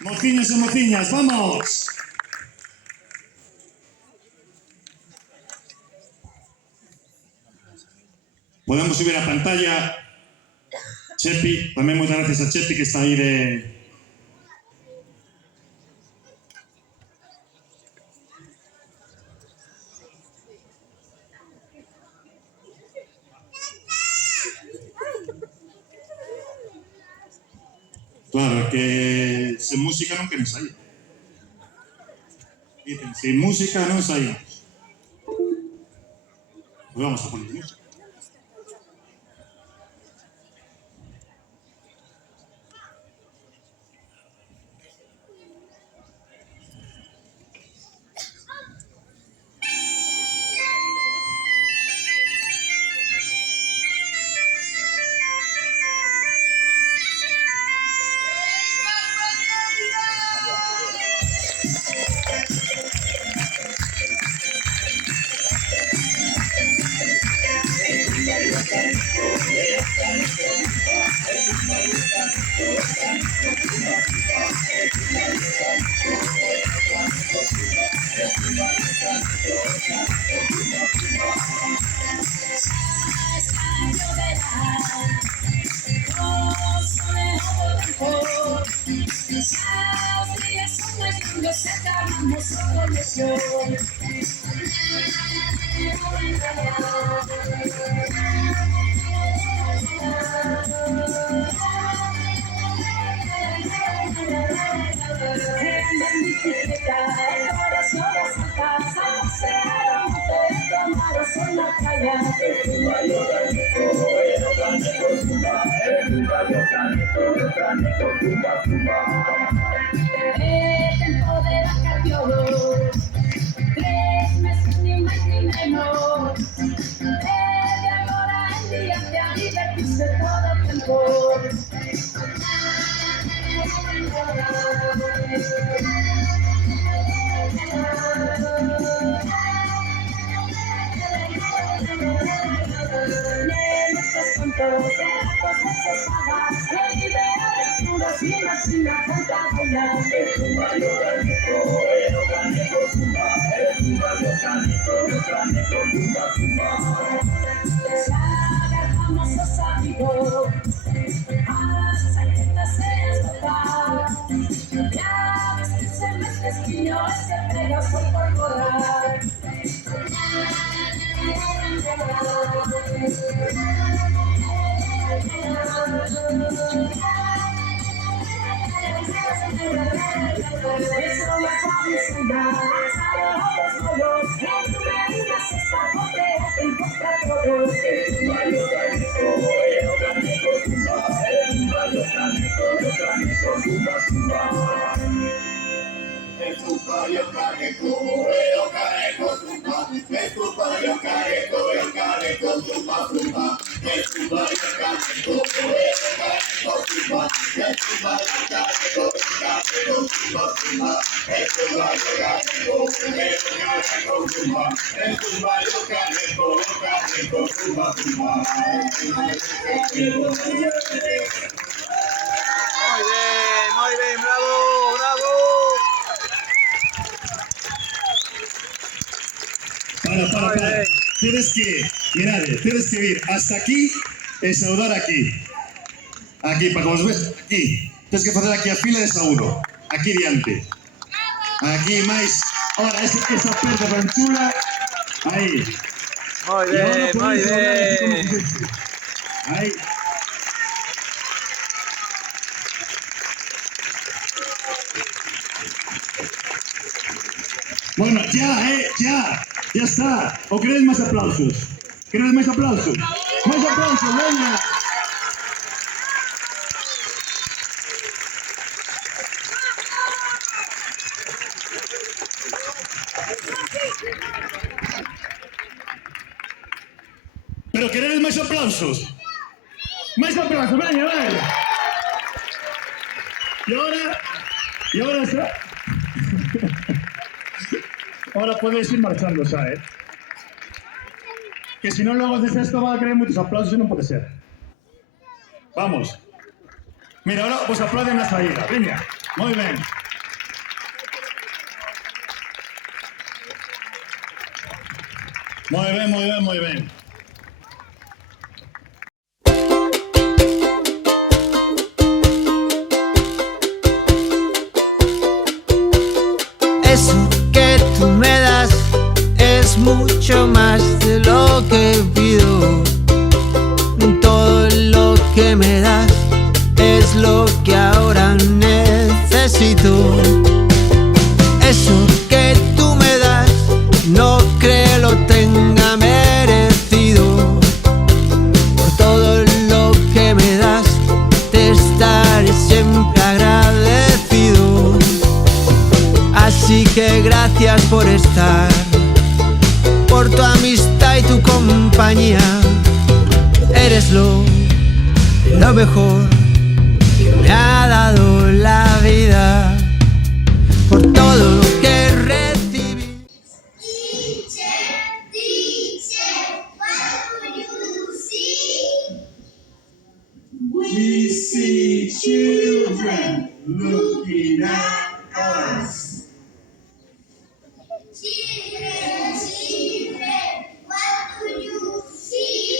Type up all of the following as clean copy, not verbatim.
Mociños e mociñas, vamos! Podemos subir a pantalla. Chepi, tamén moitas gracias a Chepi que está aí de... Claro, que sen música non queren sair. Dicen, sin música non saímos. Pues vamos a poner música. Muy bien, bravo, bravo. Para. Tienes que ir hasta aquí e saudar aquí. Aquí, para que os ves, aquí. Tienes que facer aquí a fila de saúdo. Aquí diante. Aquí máis. Ahora, esa perda tan chula. Aí. Muy bien, muy bien. Ahí. Bueno, ya está. ¿O queréis más aplausos? ¿Queréis más aplausos? ¡Más aplausos, venga! ¿Pero queréis más aplausos? ¡Más aplausos, venga! Y ahora está... Ahora podéis ir marchando, ¿sabes? Que si no luego desde esto va a querer muchos aplausos y no puede ser. Vamos. Mira, ahora os aplauden la salida, venga. Muy bien. Muy bien, muy bien, muy bien. Eso que tú me das es mucho más de lo que pido. Todo lo que me das es lo que ahora necesito. Eso que tú me das no creo lo tenga merecido. Por todo lo que me das te estaré siempre agradecido. Así que gracias por estar, por tu amistad y tu compañía. Eres lo mejor que me ha dado la vida. Por todo lo que recibí. Teacher, what do you see? We see children looking at us. Children, what do you see?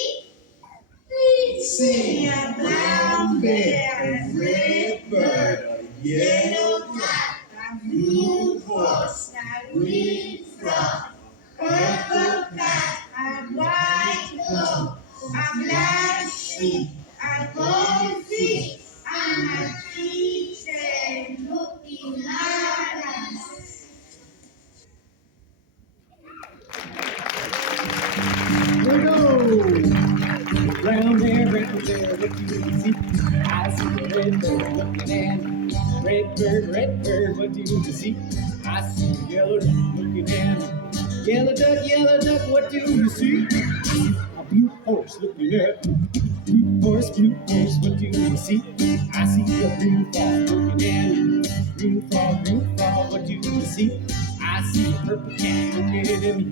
We See a brown bear, a red bird, a yellow cat, a blue horse, a green frog, purple cat, a white dog, a black sheep, a goldfish, and a teacher looking at us. Brown bear, what do you see? I see a red bird looking at me. Red bird, what do you see? I see a yellow duck looking at me. Yellow duck, what do you see? I see a blue horse looking at me. Blue horse, what do you see? I see a green frog looking at me. Green frog, what do you see? I see a purple cat looking at me.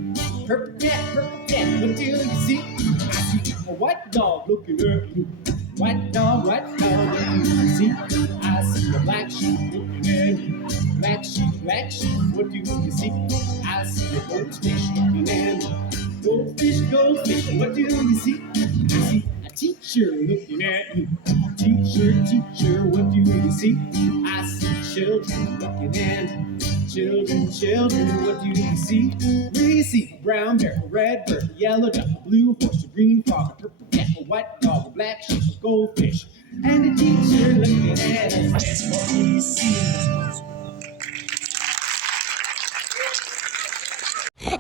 Purple cat, what do you see? I see a white dog looking at me. White dog, what do you see? I see a black sheep looking at me. Black sheep, what do you see? I see a goldfish looking at me. Goldfish, what do you see? I see a teacher looking at me. Teacher, what do you see? I see children looking at me. Children, what do you see? We see a brown bear, a red bird, a yellow duck, a blue horse, a green frog, a purple cat, a white dog, a black sheep, a goldfish, and a teacher looking at us. That's what we see.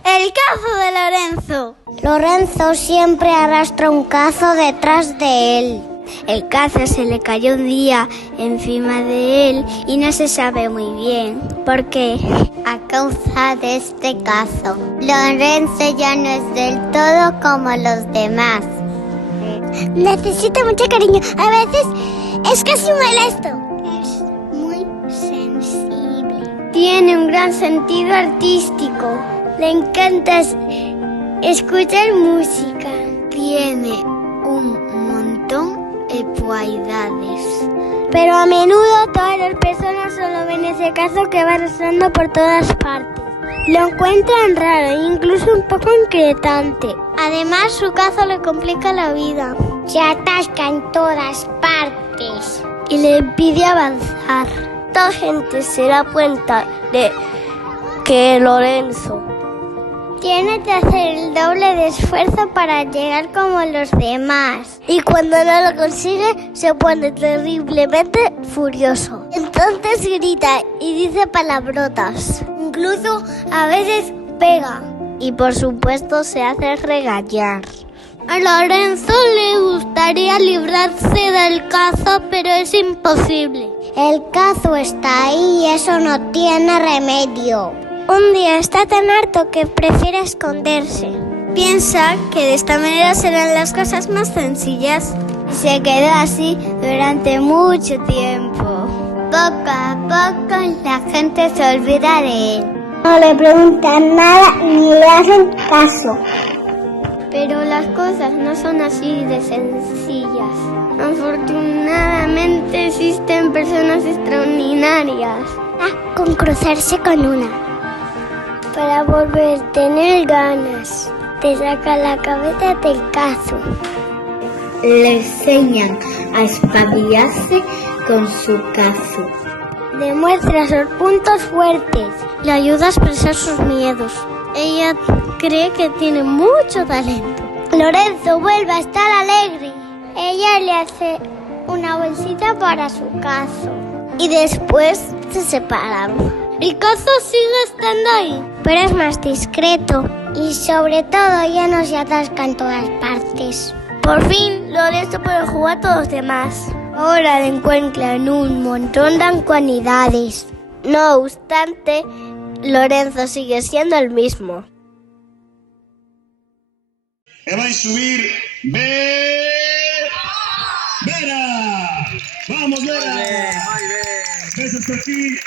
El cazo de Lorenzo. Lorenzo siempre arrastra un cazo detrás de él. El cazo se le cayó un día encima de él y no se sabe muy bien por qué. A causa de este cazo, Lorenzo ya no es del todo como los demás. Necesita mucho cariño. A veces es casi molesto. Es muy sensible. Tiene un gran sentido artístico. Le encanta escuchar música. Tiene un montón de cualidades. Pero a menudo todas las personas solo ven ese caso que va arrastrando por todas partes. Lo encuentran raro e incluso un poco inquietante. Además, su caso le complica la vida. Se atasca en todas partes y le impide avanzar. Toda gente se da cuenta de que Lorenzo tiene que hacer el doble de esfuerzo para llegar como los demás. Y cuando no lo consigue, se pone terriblemente furioso. Entonces grita y dice palabrotas. Incluso a veces pega. Y por supuesto se hace regañar. A Lorenzo le gustaría librarse del cazo, pero es imposible. El cazo está ahí y eso no tiene remedio. Un día está tan harto que prefiere esconderse. Piensa que de esta manera serán las cosas más sencillas. Y se quedó así durante mucho tiempo. Poco a poco la gente se olvida de él. No le preguntan nada ni le hacen caso. Pero las cosas no son así de sencillas. Afortunadamente existen personas extraordinarias. Con cruzarse con una. Para volver a tener ganas. Te saca la cabeza del cazo. Le enseñan a espabilarse con su cazo. Demuestra sus puntos fuertes. Le ayuda a expresar sus miedos. Ella cree que tiene mucho talento. Lorenzo vuelve a estar alegre. Ella le hace una bolsita para su cazo. Y después se separan. El cazo sigue estando ahí, pero es más discreto. Y sobre todo ya no se atasca en todas partes. Por fin, Lorenzo puede jugar a todos los demás. Ahora le encuentran un montón de cualidades. No obstante, Lorenzo sigue siendo el mismo. E vai subir Vera. Vamos, Vera. Muy bien. ¿Ves hasta aquí?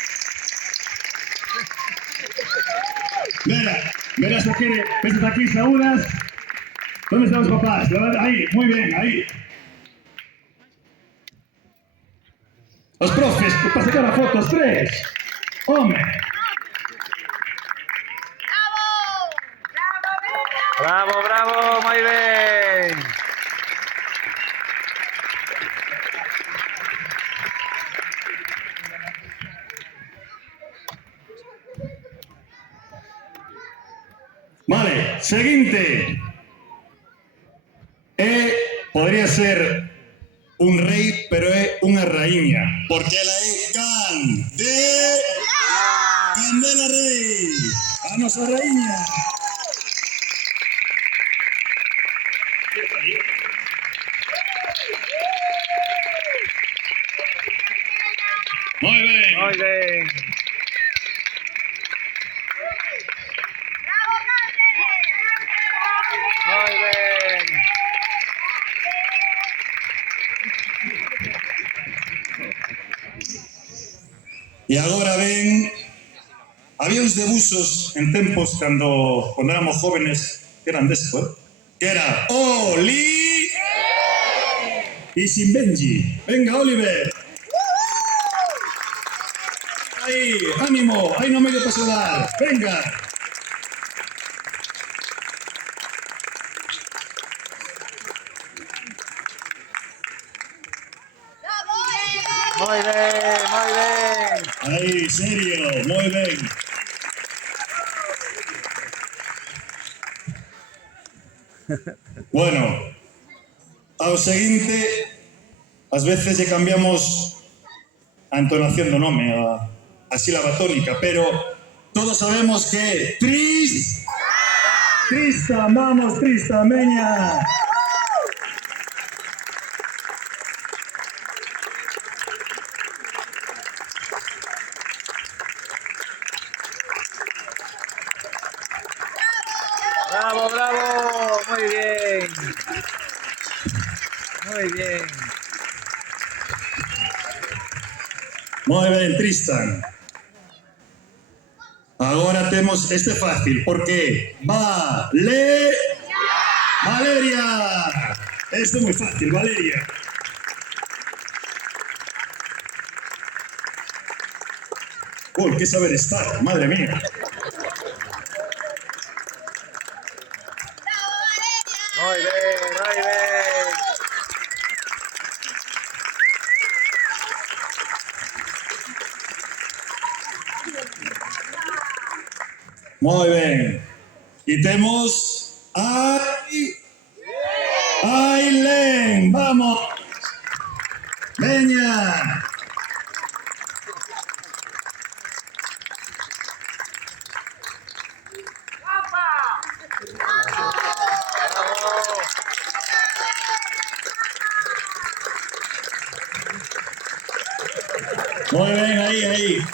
Vera hasta aquí. ¿Ves hasta aquí, Saúdas? ¿Dónde están los papás? Ahí, muy bien, ahí. Los profes, para sacar las fotos, 3. Hombre. Bravo, bravo, muy bien. Vale, seguinte. Podría ser un rei, pero é unha raíña. Porque ela é Candela Rei. A nosa raíña. Muy bien. Muy bien. Muy bien. E agora ven, había uns debuxos en tempos cando éramos jóvenes, que eran desto, que era Oli e sin Benji. Venga, Oliver. Aí, ánimo, aí no medio para xogar. Venga. Muy bien, muy bien. Aí, serio, moi ben. Bueno, ao seguinte, ás veces lle cambiamos a entonación do nome, a sílaba tónica, pero todos sabemos que Tristan, vamos, Tristan, veña. Bravo, bravo. Muy bien. Muy bien. Moi ben, Tristan. Agora temos este fácil, porque Valeria. Este é moi fácil, Valeria. Que saber estar, madre mía. Muy bien, muy bien. Moi ben. E temos Ailen, vamos. Veña. Muy bien, ahí.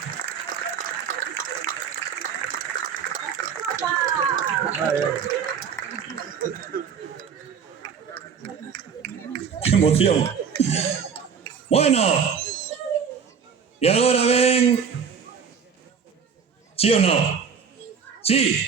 Qué emoción. Bueno, y ahora ven. ¿Sí o no? Sí.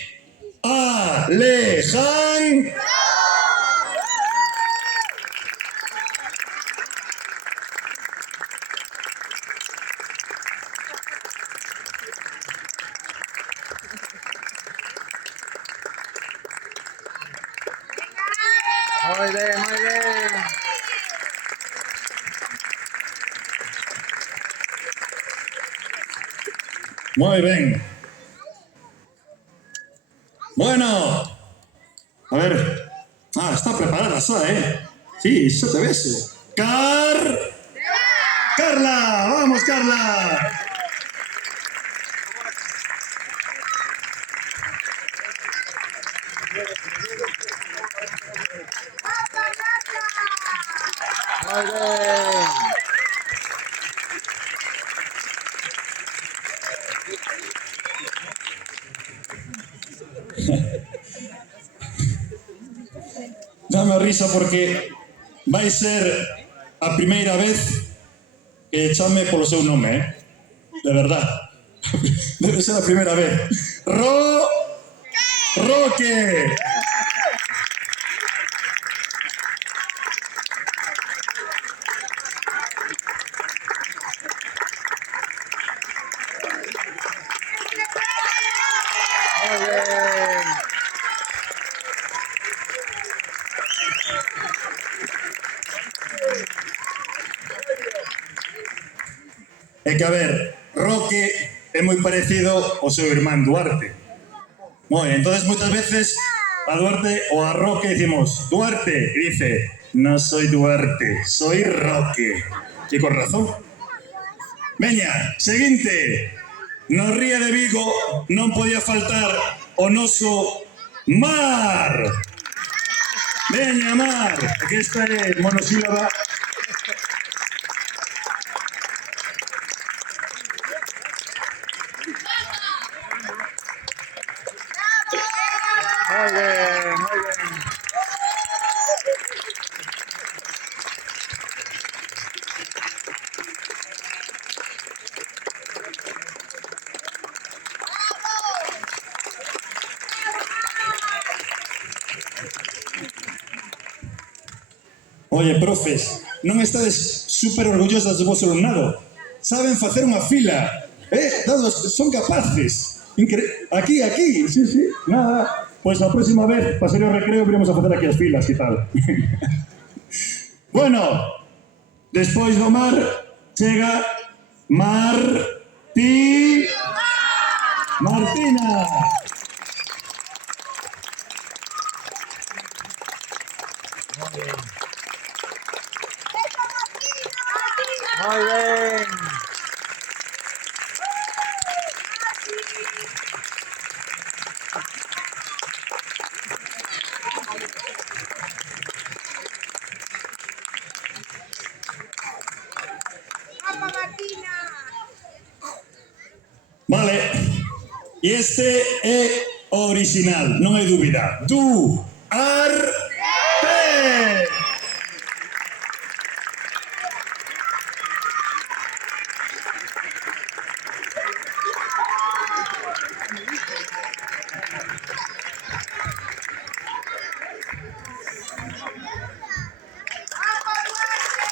Muy bien, muy bien. Muy bien. Bueno, a ver. Ah, está preparada, ¿sabes? Sí, eso te ves. Carla, vamos, Carla. Muy bien. Dame risa porque vai ser a primeira vez que chame polo seu nome, eh? De verdad. Debe ser a primeira vez. Roque. Muy bien. É que, a ver, Roque é moi parecido ao seu irmán Duarte. Moi, entonces moitas veces a Duarte ou a Roque decimos Duarte, e dice, no soy Duarte, soy Roque. E con razón. Veña, seguinte. No Ría de Vigo non podía faltar o noso Mar. Veña, Mar, que esta é monosílaba. Muy bien, muy bien. Oye, profes, non estades super orgullosas do vosso alumnado? Saben facer unha fila, dados, son capaces. Aquí, sí, nada. Pois a próxima vez, para ser o recreo, viremos a facer aquí as filas e tal. Bueno, despois do mar, chega Martina. Muy bien. Vale. E este é o original, non hai dúbida. Duarte.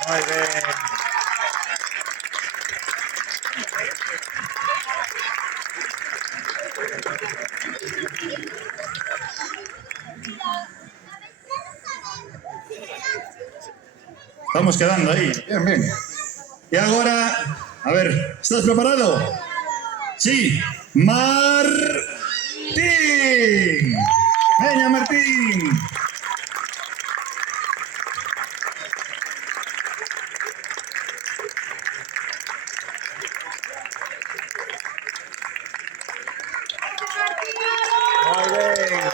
Muy bien. Vamos quedando aí. Bien. E agora, a ver, estás preparado? Sí. Martín. Veña, Martín. Muy bien.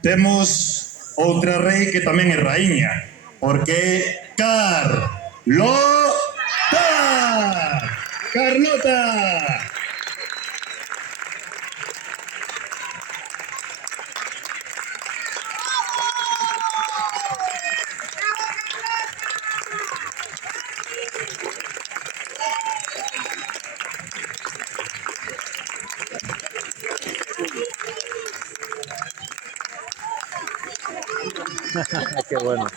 Temos outra rei que tamén é raíña, porque é Carlota. Qué bueno.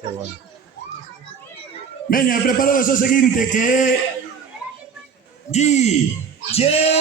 Qué bueno. Veña, preparados ao seguinte que é Guillermo.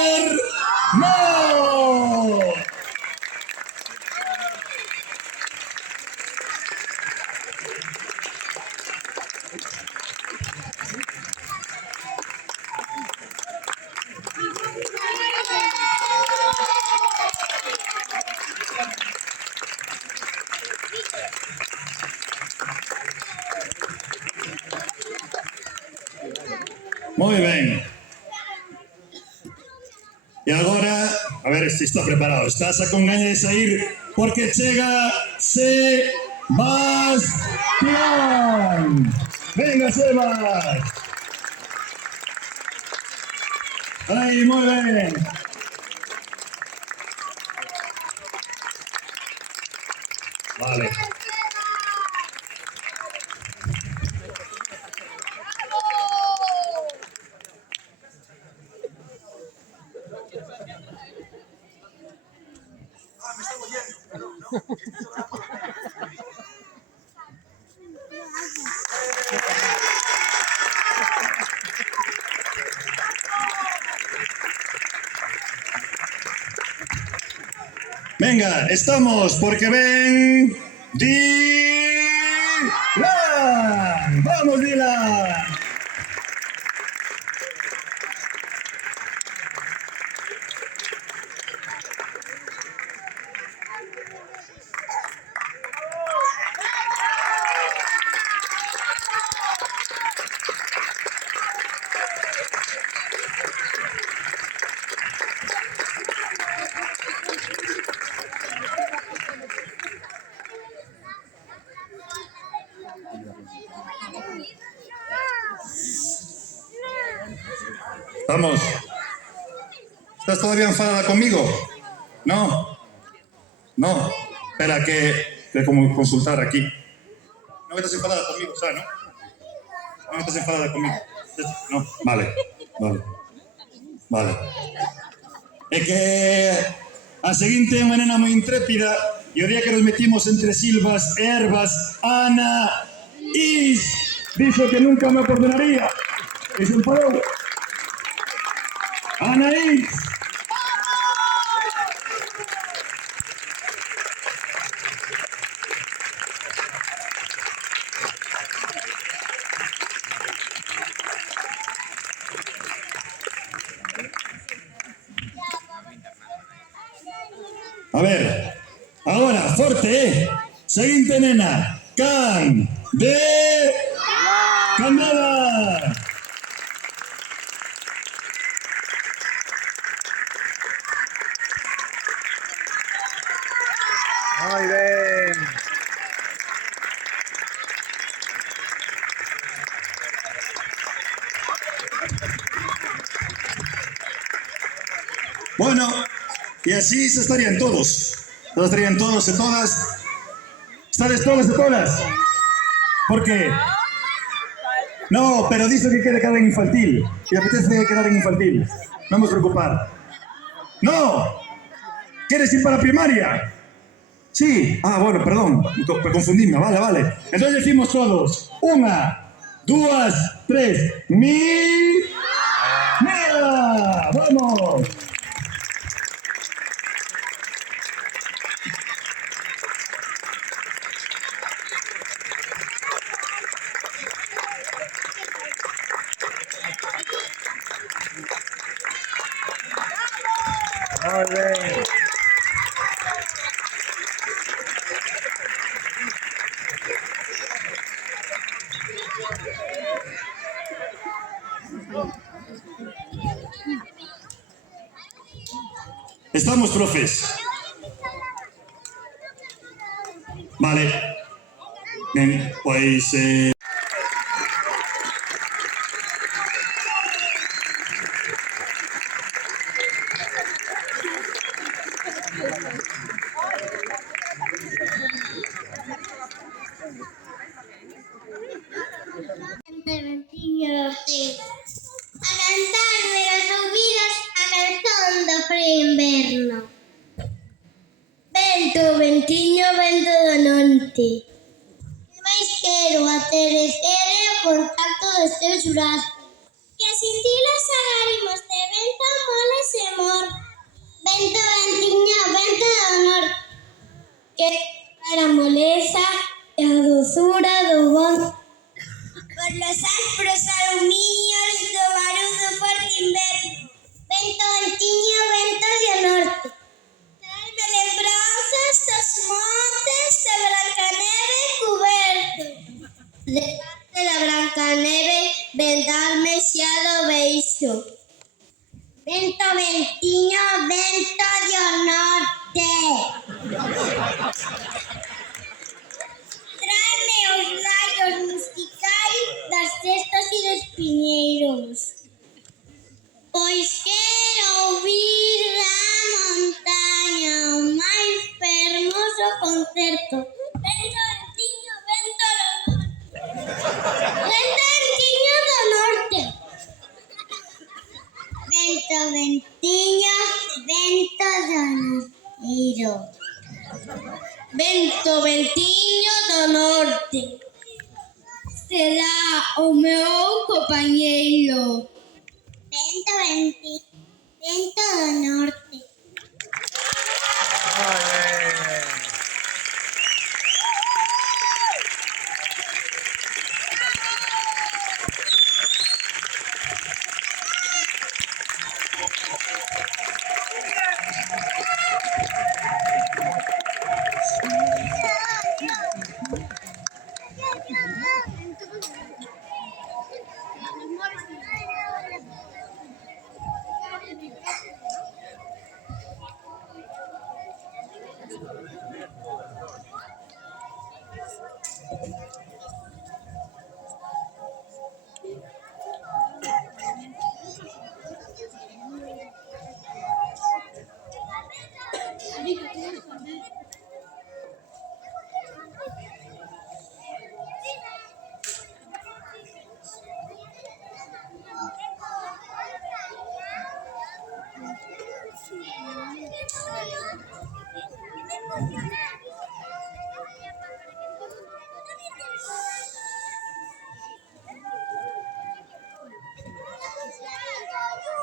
Moi ben. E agora, a ver se está preparado. Estás a con gaña de sair porque chega Sebastián. Venga, Sebas. Aí, moi ben. Vale. Venga, estamos porque ven Dylan. Vamos, Dylan. Vamos. ¿Estás todavía enfadada conmigo? No. No. Espera, que como consultar aquí. No estás enfadada conmigo, ¿sabes, no? No estás enfadada conmigo. No, vale. Vale. Vale. É que a seguinte é unha nena moi intrépida e o día que nos metimos entre silvas e ervas, Ana Is dixo que nunca me perdonaría e se enfadou. Ana Is. A ver, agora, forte, seguinte nena, Can de Candela. Muy bien. Bueno, y así se estarían todos. Todos estarían todos y todas. ¿Estás todos y todas? ¿Por qué? No, pero dice que quiere quedar en infantil. Y apetece quedar en infantil. No me preocupar. ¡No! ¿Quieres ir para primaria? Sí. Ah, bueno, perdón. Me confundí. Vale, vale. Entonces decimos todos. 1, 2, 3. ¡Mira! ¡Vamos! Muy bien. Estamos, profes. Vale. Bien, pues... A cantarme los ouvidos a canción do frío inverno. Vento, ventiño, vento do norte. del jurat. Que sin ti les agarimos de vento moles e mor. Vento, ventiño, vento do norte. Que para a moleza e a dozura do bon. Por los aspros aluminios do barudo forte inverno. Vento, ventiño, vento do norte. Traeme lembranzas dos montes de Brancaneve cuberto. De la Brancaneve, vendalme xa do beixo. Vento, ventiño, vento do norte. Tráeme os raios musicais das cestas e dos piñeiros. Pois quero ouvir da montaña o máis fermoso concerto. Vento, ventiño, vento do norte. Vento, ventiño do norte. Vento, ventiño, vento do norteiro. Vento, ventiño do norte. Será o meu compañeiro. Vento, ventiño, vento do norte.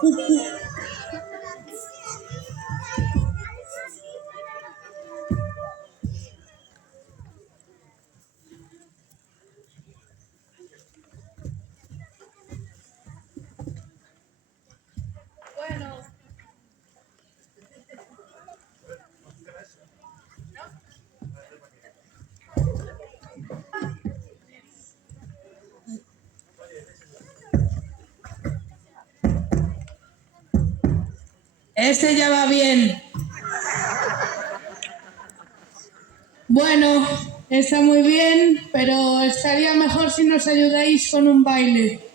Muy bien. Este ya va bien. Bueno, está muy bien, pero estaría mejor si nos ayudáis con un baile.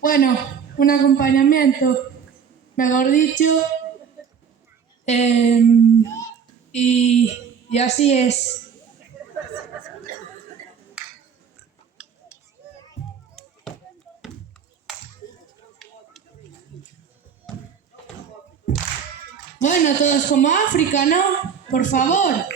Bueno, un acompañamiento, mejor dicho. Y así es. Bueno, todos como África, ¿no? Por favor.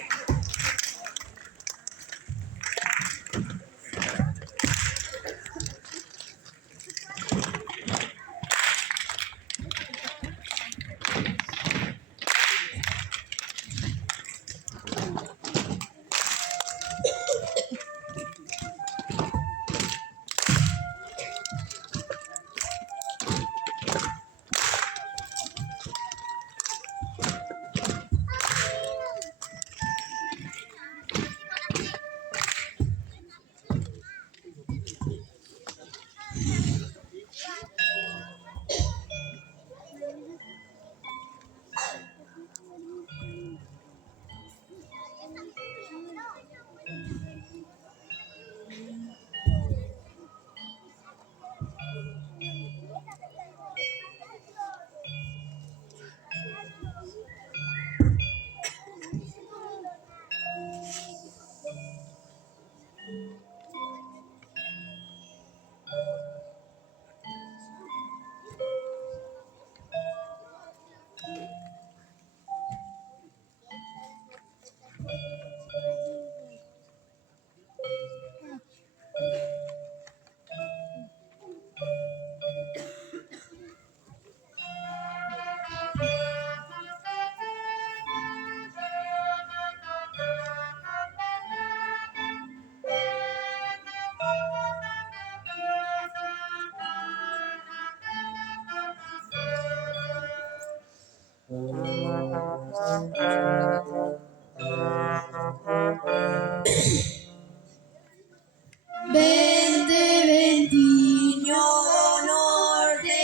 Vente, ventiño do norte,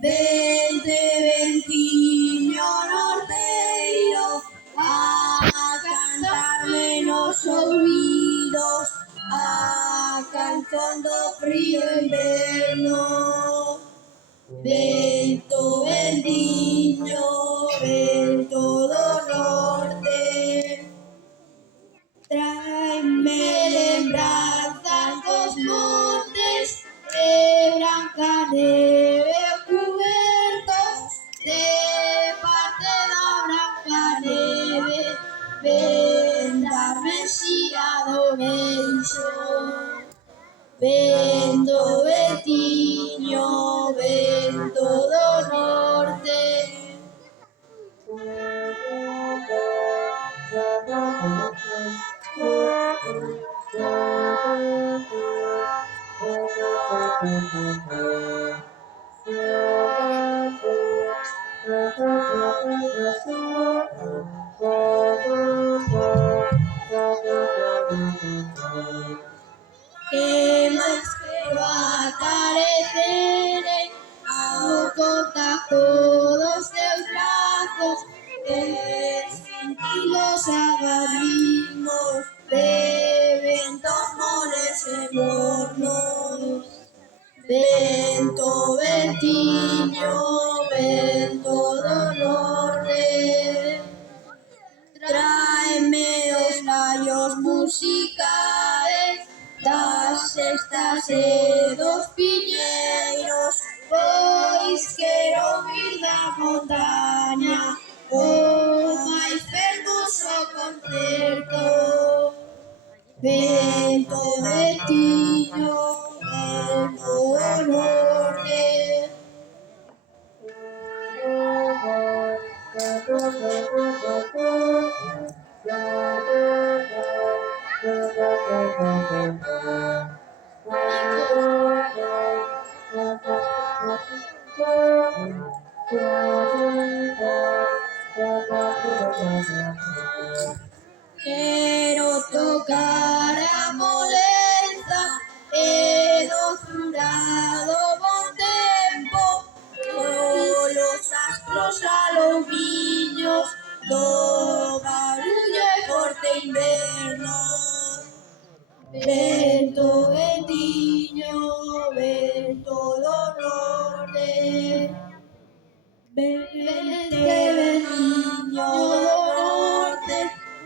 vente, ventiño norteiro, a cantarme nos ouvidos, a canción do frío inverno. Vento, ventiño, vento do norte, tráeme lembranzas dos montes e branca neve cubertos de parte da branca neve. Ven darme xía do beixo. Vento, ventiño, vento do norte. Que máis quero acarecer ao contacto dos teus brazos, sentir os agarrimos de ventos moles e mornos. Vento, ventiño, vento do norte, tráeme os raios musicales das sextas e dos piñeiros, pois quero ouvir da montaña o máis fermoso concerto. Vento, ventiño, vento do norte. Quero tocar a molenza e doçurado bon tempo, polos astros alouguiños do barullo e forte inverno. Vento, ventiño, vento do norte, vente, ventiño do norte,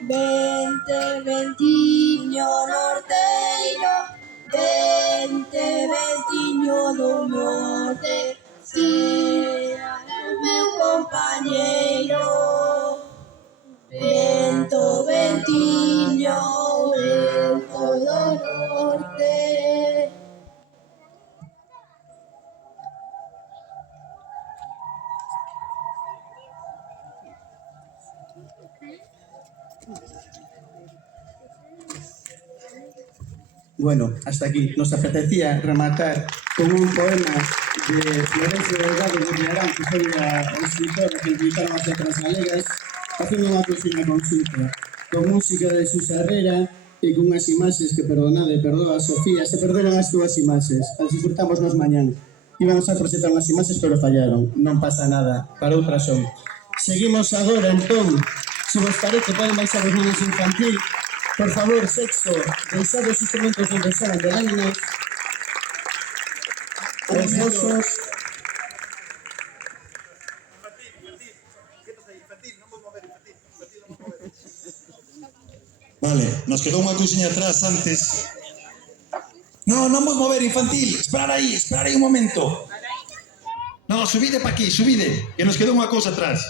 vente, ventiño norteiro, vente, ventiño do norte, sea o meu compañeiro. Vento, ventiño, vento do norte. Bueno, hasta aquí. Nos apetecía rematar con un poema de Florencio Delgado de Villarán, que foi a escritora que invitaron as letras galegas, facendo unha cousiña consulta, con música de Xus Herrera e con unhas imaxes que, perdonade, perdoa, Sofía, se perderon as túas imaxes, as disfrutamos nos mañán. Íbamos a proxectar unhas imaxes, pero fallaron. Non pasa nada, para outra son. Seguimos agora, entón, se vos parece, poden baixar os niños infantil. Por favor, sexto, deixad os instrumentos onde son de láminas, os vosos. Vale, nos quedou unha cousiña atrás antes. No, non vos mover, infantil. Esperar aí un momento. No, subide pa aquí, subide, que nos quedou unha cousa atrás.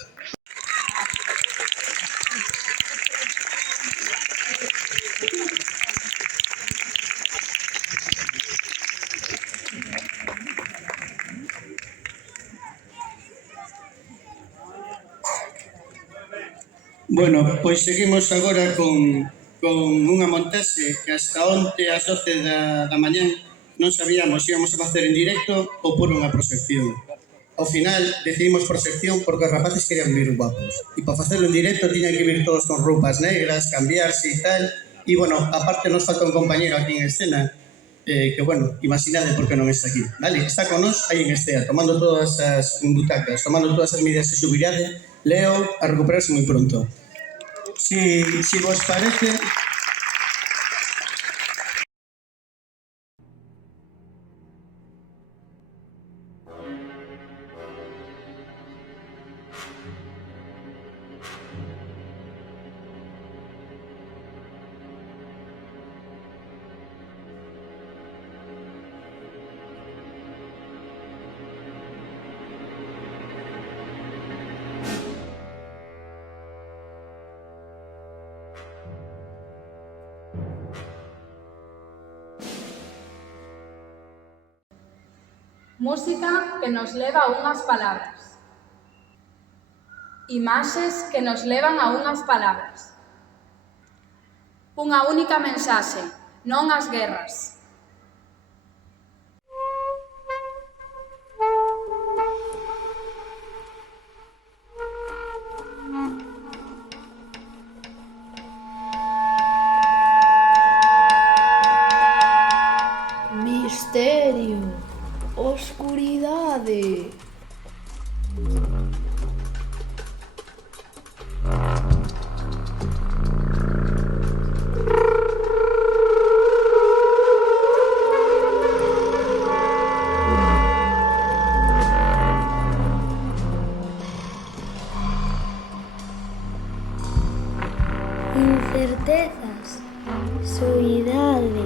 Bueno, pois seguimos agora con unha montaxe que hasta onte ás 12 da mañán non sabíamos se íbamos a facer en directo ou por unha proxección. Ao final decidimos proxección porque os rapaces querían vir guapos. E para facelo en directo tiñan que vir todos con roupas negras, cambiarse e tal. E bueno, aparte nos falta un compañero aquí en escena que, bueno, imaginade por que non está aquí. Vale, está con nós aí en escena, tomando todas as butacas, tomando todas as medidas de seguridade. Leo a recuperarse moi pronto. Si vos parece... Música que nos leva a unhas palabras. Imaxes que nos levan a unhas palabras. Unha única mensaxe, non as guerras. Misterio. Oscuridade. Incertezas. Soidade.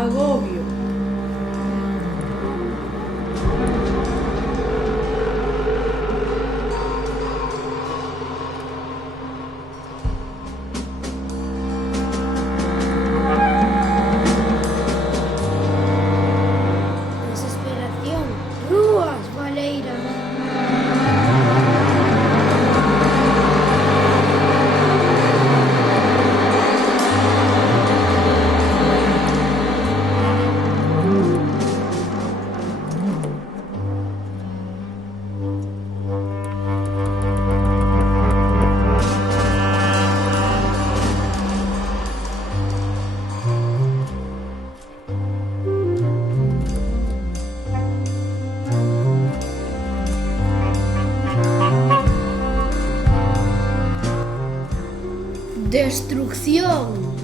Agobio. Desesperación. Rúas baleiras. Destrucción.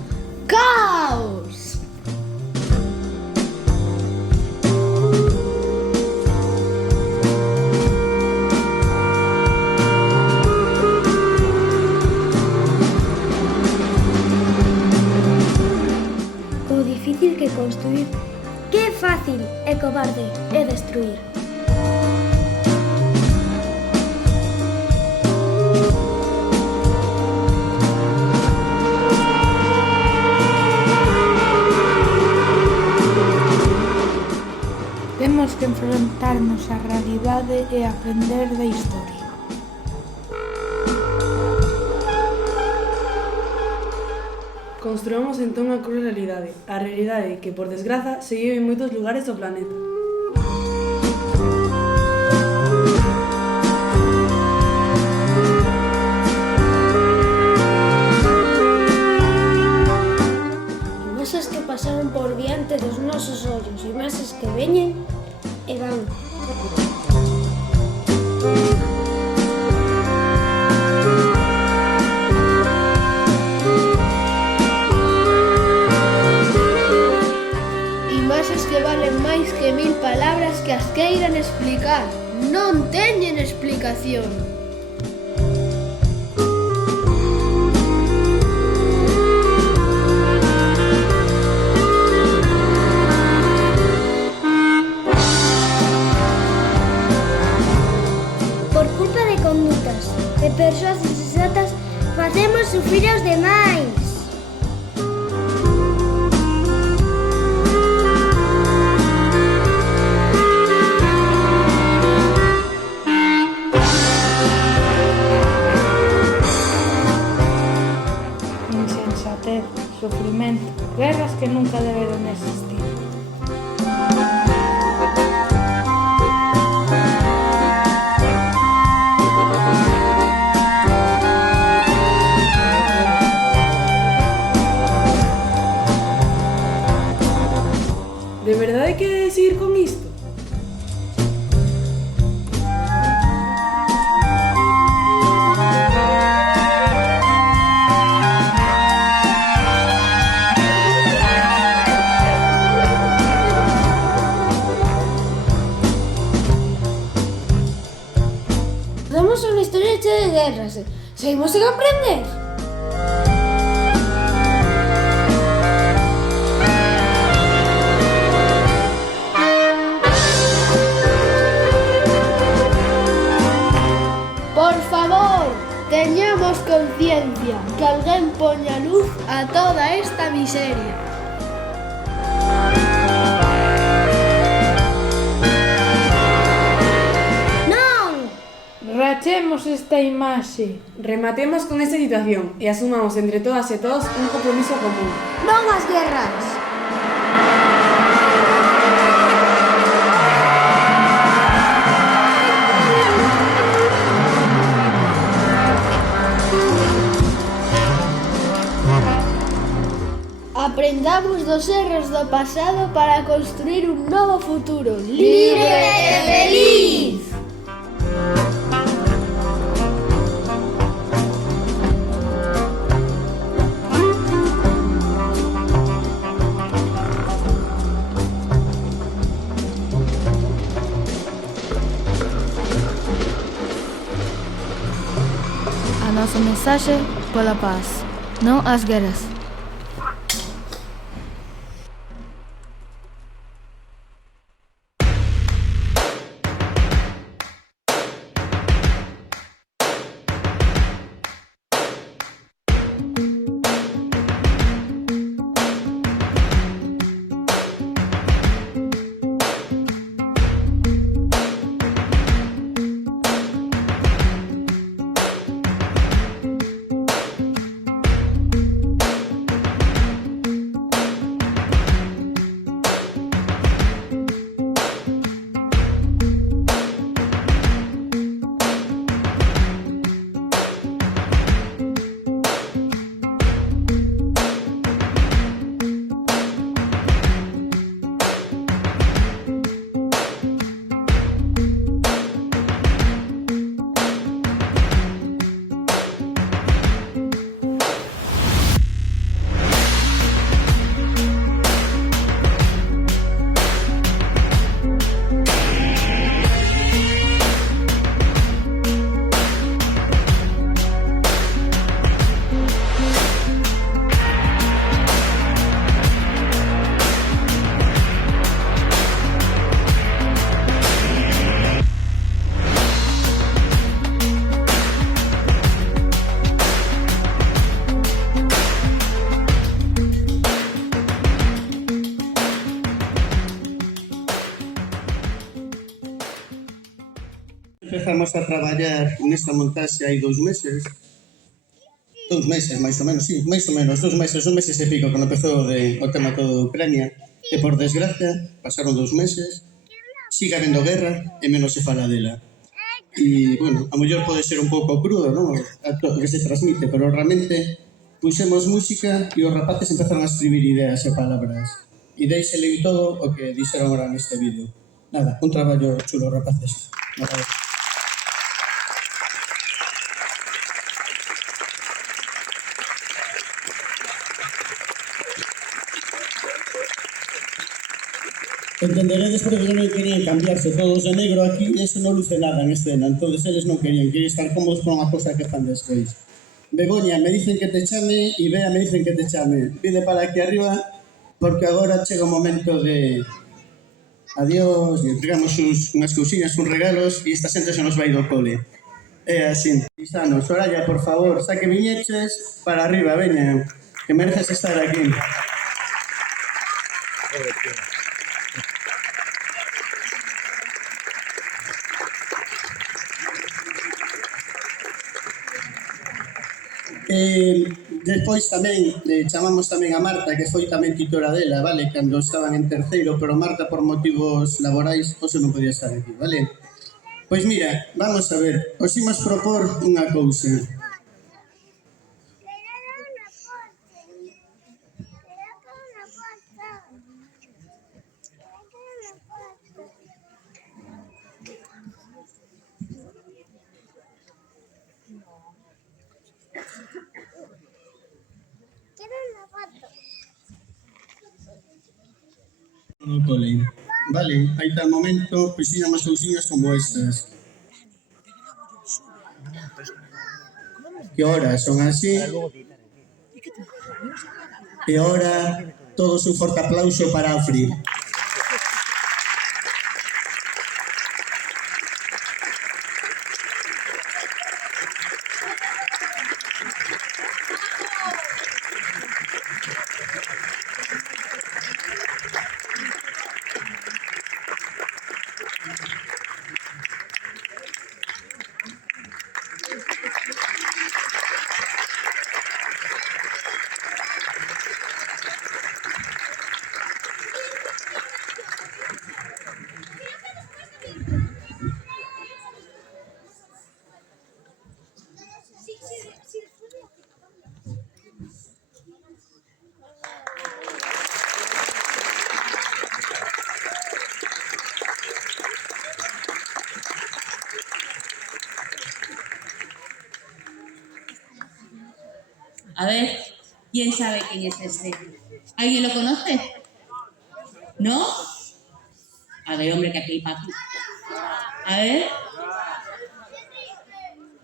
Caos. O difícil que construir. Que fácil e cobarde é destruir. Temos que enfrontarnos á realidade e aprender da historia. Construamos entón a cruz realidade, a realidade que, por desgraza, se vive en moitos lugares do planeta. Imaxes que pasaron por diante dos nosos ollos, imaxes que veñen e van. Imaxes que valen máis que 1000 palabras que as queiran explicar. Non teñen explicación. insensatez, sufrimento, guerras que nunca deberon existir. De verdade que seguir con isto? Damos unha historia chea de guerras. Seguimos sen aprender? Por favor, teñamos conciencia, que alguén poña luz a toda esta miseria. Rachemos esta imaxe. Rematemos con esta situación e asumamos entre todas e todos un compromiso común. Non ás guerras! Aprendamos dos erros do pasado para construir un novo futuro libre e feliz. A nosa mensaxe pola paz, non ás guerras. Empezamos a traballar nesta montaxe hai 2 meses. 2 meses, máis ou menos, sí, máis ou menos, 2 meses, 2 meses e pico, cando empezou o tema todo de Ucrania. E por desgracia, pasaron 2 meses, sigue habendo guerra e menos se fala dela. E, bueno, a mellor pode ser un pouco crudo, non? O que se transmite, pero realmente puxemos música e os rapaces empezaron a escribir ideas e palabras. E dei se leu todo o que dixeron ahora neste vídeo. Nada, un traballo chulo, rapaces. Nada. Entenderedes porque non querían cambiarse todos de negro aquí e eso non luce nada en escena, entonces eles non querían estar cómodos con unha cosa que fan despois. Begoña, me dicen que te chame e Bea me dicen que te chame. Pide para aquí arriba porque agora chega o momento de adiós e entregamos unhas cousiñas, uns regalos e esta xente se nos vai do cole. É así. Isano, Soraya, por favor, saque viñeches para arriba, veña, que mereces estar aquí. Despois tamén chamamos tamén a Marta, que foi tamén titora dela, vale? Cando estaban en terceiro, pero Marta por motivos laborais hoxe non podía estar aquí, vale? Pois mira, vamos a ver, os imos propor unha cousa. No cole. Vale, aí tal momento, pois tiñamos cousiñas como estas. Que horas son así? E ora, todos un forte aplauso para a Fri. A ver, ¿quién sabe quién es este? ¿Alguien lo conoce? ¿No? A ver, hombre, que aquí hay papi. A ver.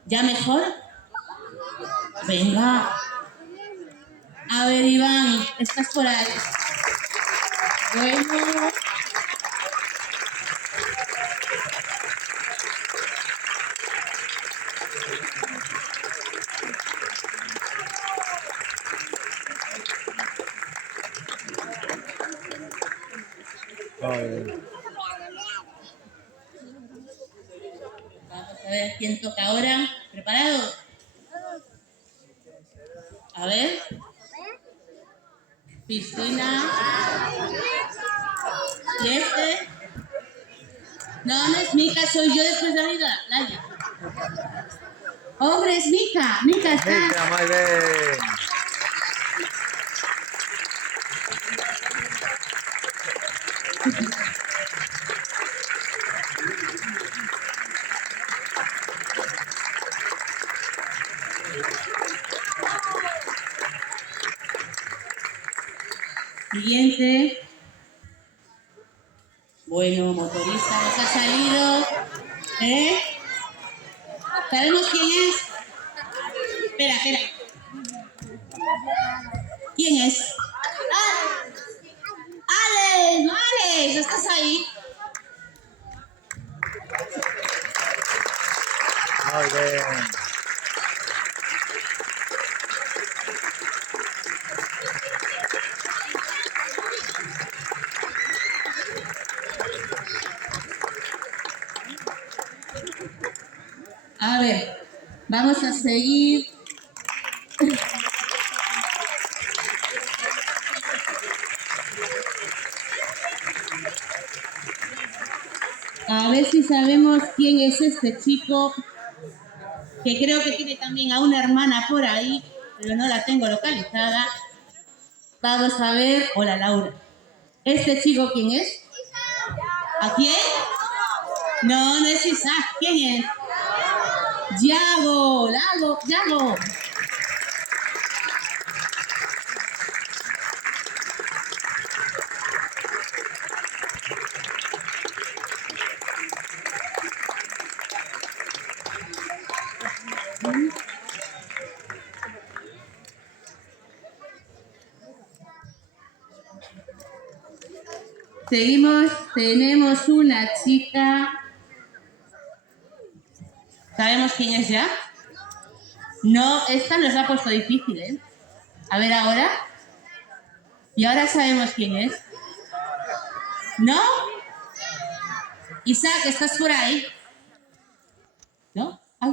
¿Ya mejor? Venga. A ver, Iván, estás por ahí. Bueno. Vamos a ver quién toca ahora. ¿Preparado? A ver. Piscina. ¿Y este? No, no es Mica, soy yo después de haber ido a la playa. Hombre, es Mica. Mica, está. Mica, muy bien. Siguiente. Bueno, motorista, nos ha salido. ¿Sabemos quién es? Espera, espera. ¿Quién es? ¡Alex! ¡Alex! ¿Estás ahí? Muy bien. A ver, vamos a seguir. A ver si sabemos quién es este chico, que creo que tiene también a una hermana por ahí, pero no la tengo localizada. Vamos a ver. Hola, Laura. ¿Este chico quién es? ¿A quién? No, no es Isaac. ¿Quién es? Yago, Yago. Seguimos, tenemos una chica. ¿Sabemos quién es ya? No, esta nos la ha puesto difícil, ¿eh? A ver ahora. ¿Y ahora sabemos quién es? ¿No? Isaac, ¿estás por ahí? ¿No? Ay.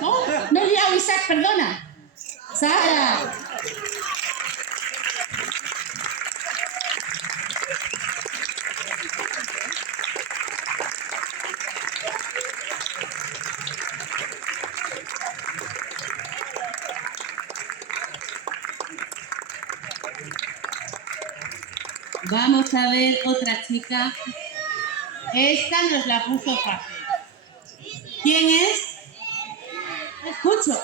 No, me he liado, Isaac, perdona. Sara. Vamos a ver otra chica. Esta nos la puso fácil. ¿Quién es? No escucho.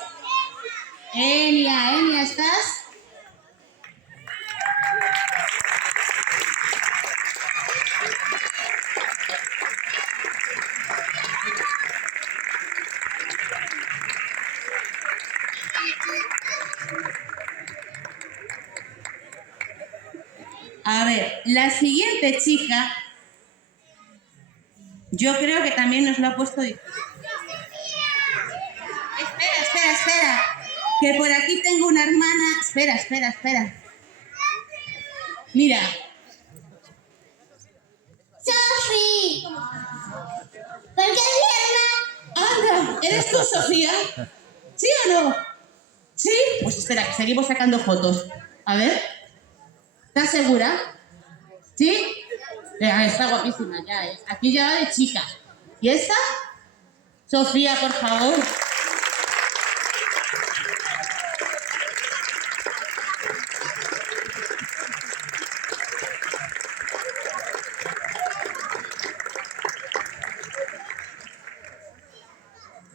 Enia, ¿estás? A ver, la siguiente chica, yo creo que también nos lo ha puesto difícil. Espera, que por aquí tengo una hermana. Espera. Mira. ¡Sofi! ¿Por qué mi hermana? Anda, ¿eres tú, Sofía? ¿Sí o no? ¿Sí? Pues espera, que seguimos sacando fotos. A ver. ¿Estás segura? ¿Sí? Está guapísima ya, ¿eh? Aquí ya va de chica. ¿Y esta? Sofía, por favor.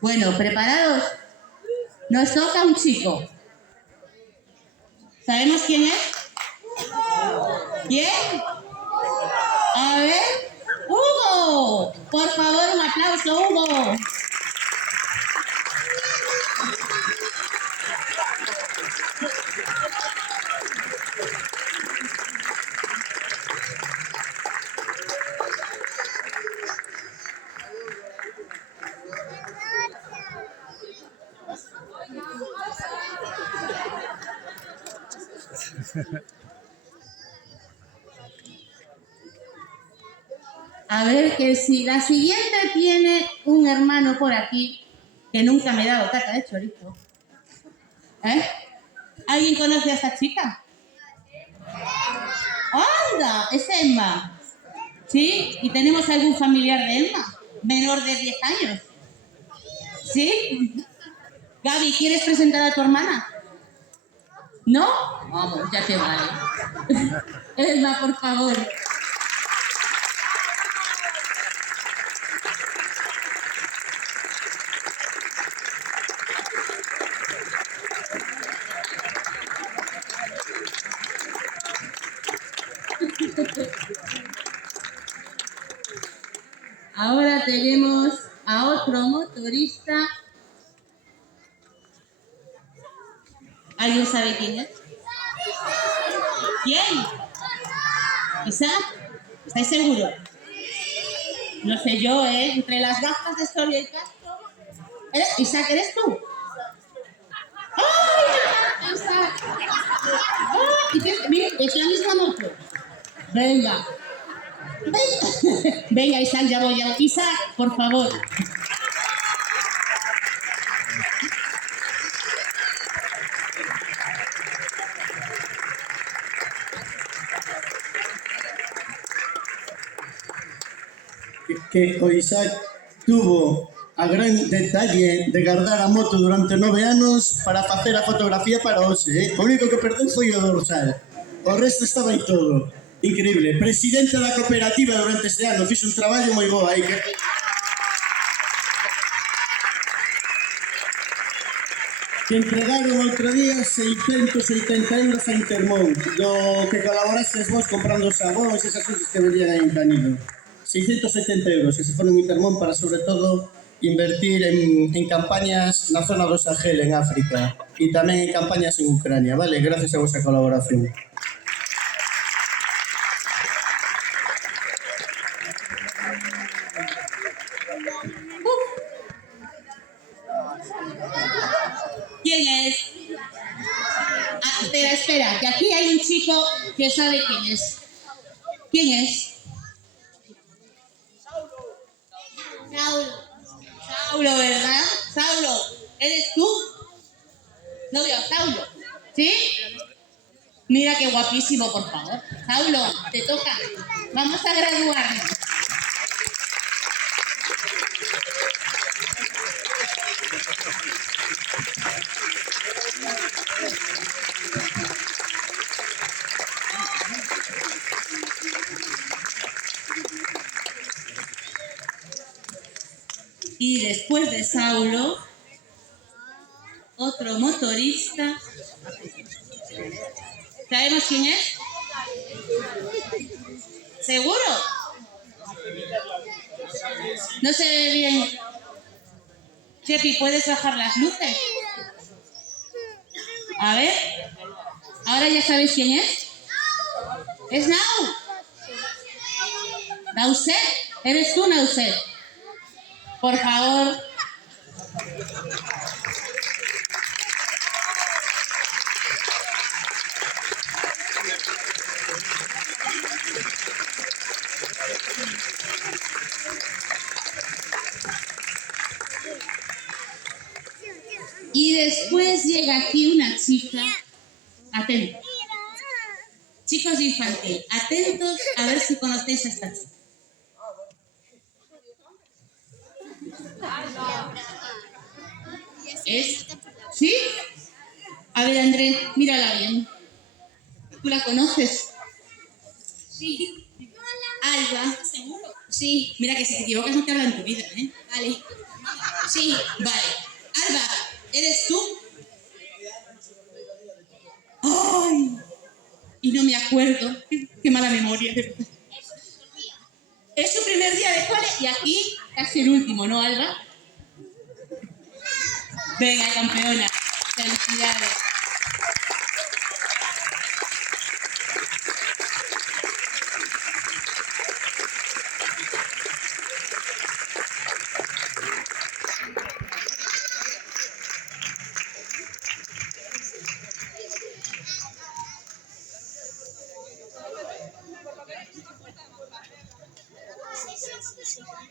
Bueno, ¿preparados? Nos toca un chico. ¿Sabemos quién es? ¿Quién? A ver, ¡Hugo! Por favor, un aplauso, Hugo. A ver, que si la siguiente tiene un hermano por aquí, que nunca me he dado taca de chorizo. ¿Eh? ¿Alguien conoce a esta chica? ¡Anda! Es Emma. ¿Sí? ¿Y tenemos algún familiar de Emma? Menor de 10 años. ¿Sí? Gaby, ¿quieres presentar a tu hermana? ¿No? Vamos, ya te vale. Emma, por favor. Ahora tenemos a otro motorista. ¿Alguien sabe quién es? ¿Quién? ¿Isaac? ¿Estáis seguros? No sé yo, ¿eh? Entre las gafas de Soria y Castro. ¿Isaac, eres tú? ¡Ay! ¡Isaac! ¡Oh! Mira, es la misma moto. Venga. Venga, Isaac, ya voy. Isaac, por favor. Que o Isaac tuvo a gran detalle de guardar a moto durante 9 anos para facer a fotografía para hoxe, eh? O único que perdeu foi o dorsal. O resto estaba aí todo. Increíble. Presidente da cooperativa durante este ano, fixo un traballo moi bo aí que... Que entregaron outro día 680 euros a Intermón, do que colaborastes vos comprando sabóns e esas cousas que vendían aí en Canido. 670 euros que se foron en Intermón para, sobre todo, invertir en campañas na zona do Sahel, en África, e tamén en campañas en Ucrania, vale? Gracias a vosa colaboración. ¿Quién es? Ah, espera, que aquí hay un chico que sabe quién es. ¿Quién es? Saulo, ¿verdad? Saulo, ¿eres tú? No veo a Saulo. ¿Sí? Mira qué guapísimo, por favor. Saulo, te toca. Vamos a graduarnos. Y después de Saulo, otro motorista. ¿Sabemos quién es? ¿Seguro? No se ve bien. Chepi, ¿puedes bajar las luces? A ver. ¿Ahora ya sabéis quién es? Es Nau. Nauset. ¿Eres tú, Nauset? Por favor. Y después llega aquí una chica. Atentos. Chicos de infantil, atentos a ver si conocéis a esta chica. ¿Es? ¿Sí? A ver, Andrés, mírala bien. ¿Tú la conoces? Sí. Alba. ¿Seguro? Sí. Mira que si te equivocas no te habla en tu vida, ¿eh? Vale. Sí. Vale. Alba, ¿eres tú? ¡Ay! Y no me acuerdo. Qué mala memoria. Es su primer día de cole y aquí casi el último, ¿no, Alba? Venga, campeona. Felicidades.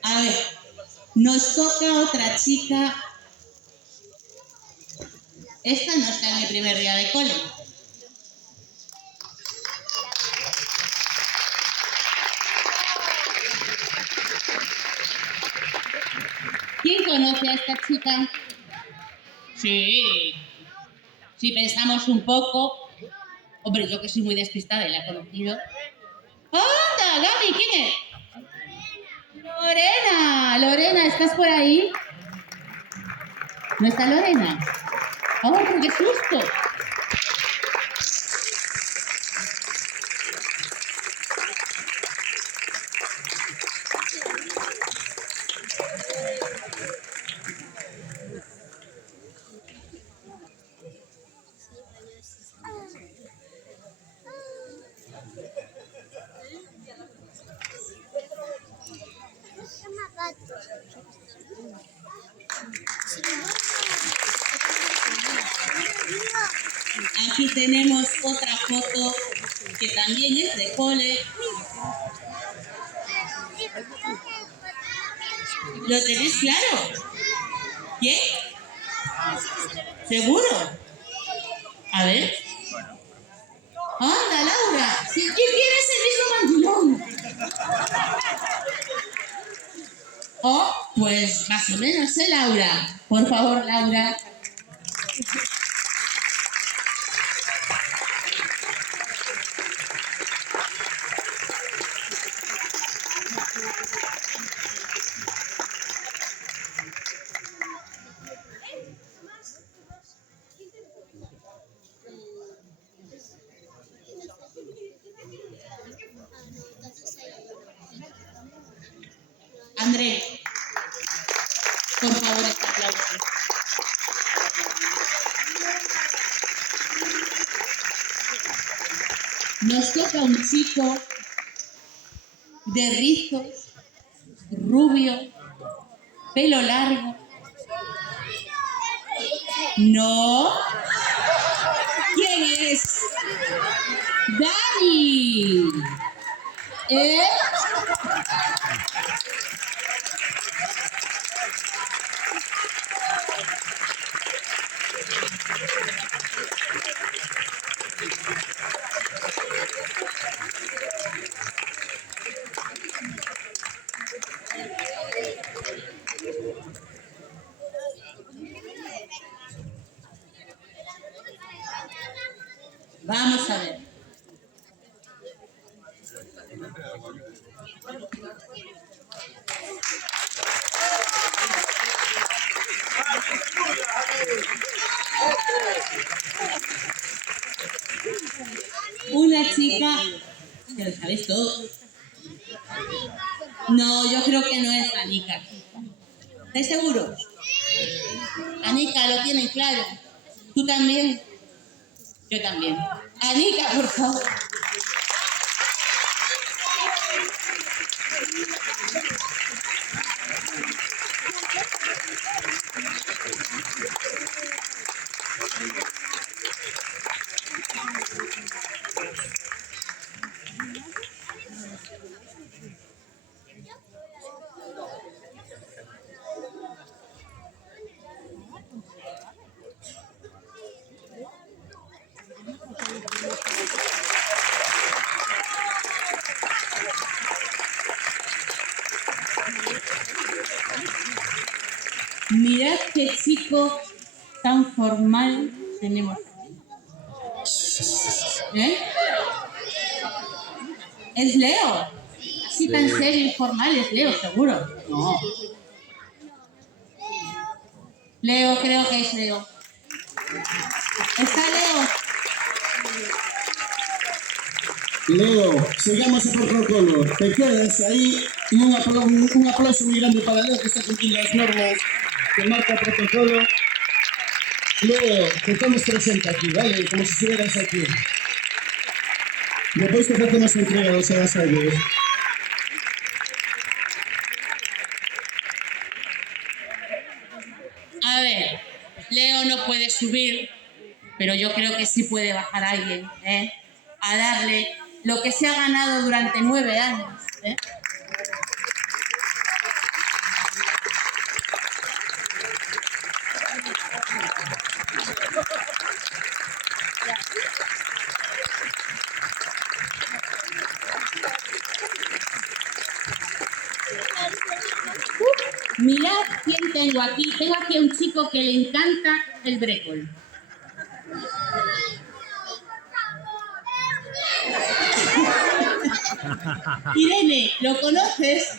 A ver, nos toca otra chica. Esta no está en mi primer día de cole. ¿Quién conoce a esta chica? Sí. Si pensamos un poco. Hombre, yo que soy muy despistada y la he conocido. ¡Anda, Gaby! ¿Quién es? Lorena, Lorena, ¿estás por ahí? ¿No está Lorena? ¡Oh, qué susto! Aquí tenemos otra foto que también es de cole. ¿Lo tenéis claro? ¿Quién? ¿Seguro? A ver. ¡Anda, Laura! Si ¿quién quiere ese mismo mandilón? Oh, pues más o menos, Laura? Por favor, Laura. André, por favor, este aplauso. Nos toca un chico de rizos, rubio, pelo largo. ¿No? ¿Quién es? ¡Dani! ¿Eh? Una chica, que lo sabéis todo. No, yo creo que no es Anika. ¿Estáis seguros? Anika, lo tienen claro. ¿Tú también? Yo también. Anika, por favor. Mirad qué chico tan formal tenemos aquí. ¿Eh? ¿Es Leo? Así tan serio y formal es Leo, seguro. No. Leo, creo que es Leo. ¿Está Leo? Leo, sigamos el protocolo. Te quedas ahí y un aplauso muy grande para Leo, que está cumpliendo las normas que marca el protocolo. Leo, te tomes presente aquí, ¿vale? Como si estuvieras aquí. Después te hacemos entrega los agasallos. A ver, Leo no puede subir, pero yo creo que sí puede bajar a alguien, ¿eh? A darle lo que se ha ganado durante 9 años, ¿eh? Mirad quién tengo aquí. Tengo aquí a un chico que le encanta el brécol. Irene, ¿lo conoces?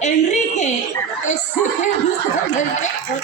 Enrique, sí que gusta el brécol.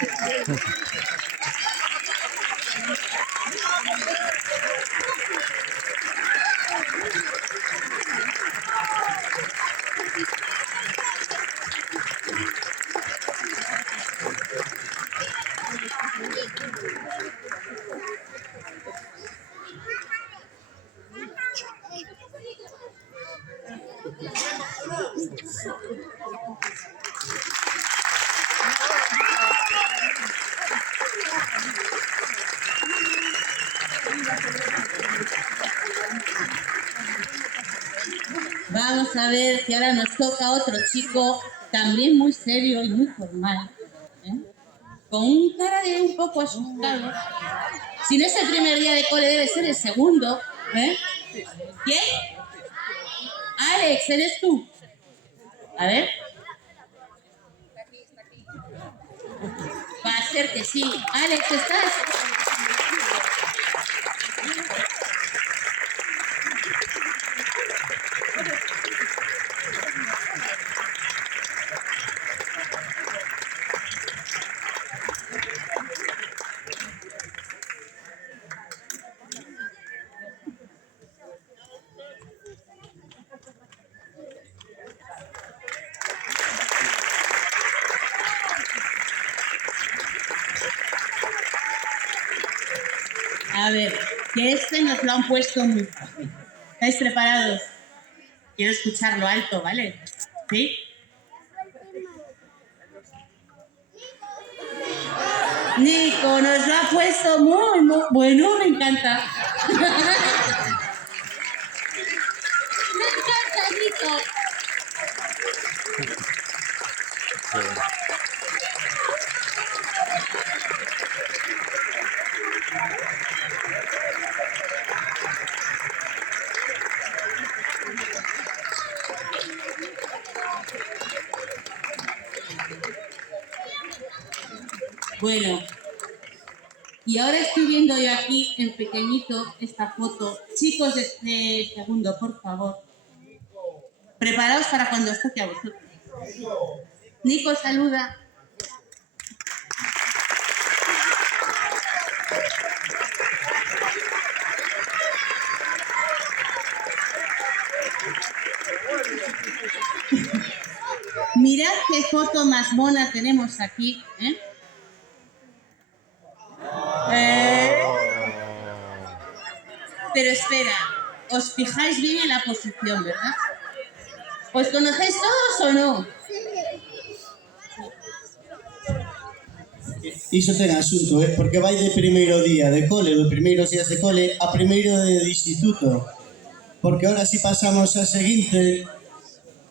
Vamos a ver que ahora nos toca otro chico también muy serio y muy formal, ¿eh? Con un cara de un poco asustado. Si no es el primer día de cole, debe ser el segundo, ¿eh? ¿Quién? Alex, ¿eres tú? A ver. Va a ser que sí. Alex, ¿estás? A ver, que este nos lo han puesto muy fácil. ¿Estáis preparados? Quiero escucharlo alto, ¿vale? ¿Sí? Nico nos lo ha puesto muy bueno, me encanta. Me encanta, Nico. Bueno, Y ahora estoy viendo yo aquí en pequeñito esta foto. Chicos de segundo, por favor. Preparaos para cuando os toque a vosotros. Nico, saluda. Mirad qué foto más mona tenemos aquí, ¿eh? Pero espera, os fijáis bien en la posición, ¿verdad? ¿Os conocéis todos o no? Iso ten asunto, porque vai de primeiro día de cole, dos primeiros días de cole, a primeiro de instituto. Porque ahora si pasamos a seguinte,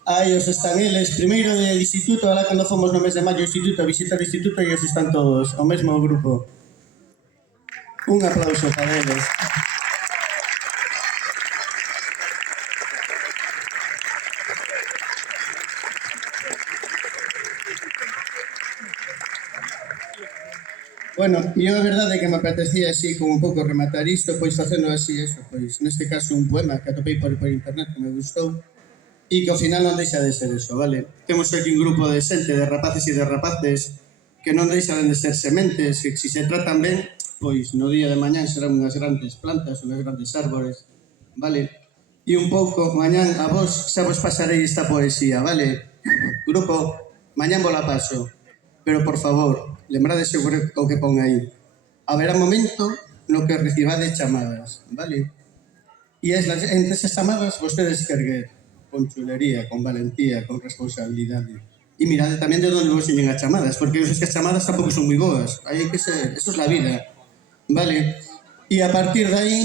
aí os están eles, primeiro de instituto, ahora cando fomos no mes de maio instituto, a visita do instituto, e os están todos, o mesmo grupo. Un aplauso para eles. Bueno, e a verdade é que me apetecía así como un pouco rematar isto, pois facendo así eso, pois neste caso un poema que atopei por internet que me gustou e que ao final non deixa de ser eso, vale? Temos aquí un grupo de xente, de rapaces e de rapaces que non deixan de ser sementes, que se tratan ben, pois no día de mañán serán unhas grandes plantas, unhas grandes árbores, vale? E un pouco, mañán a vos xa vos pasarei esta poesía, vale? Grupo, mañán vos la paso, pero por favor, lembrades o que pon aí. Haberá momento no que recibades chamadas, vale? E entre esas chamadas vostedes que erguer, con chulería, con valentía, con responsabilidade. E mirade tamén de onde vos viñen as chamadas, porque as chamadas tampouco son moi boas. Aí que ser, eso es la vida, vale? E a partir de aí,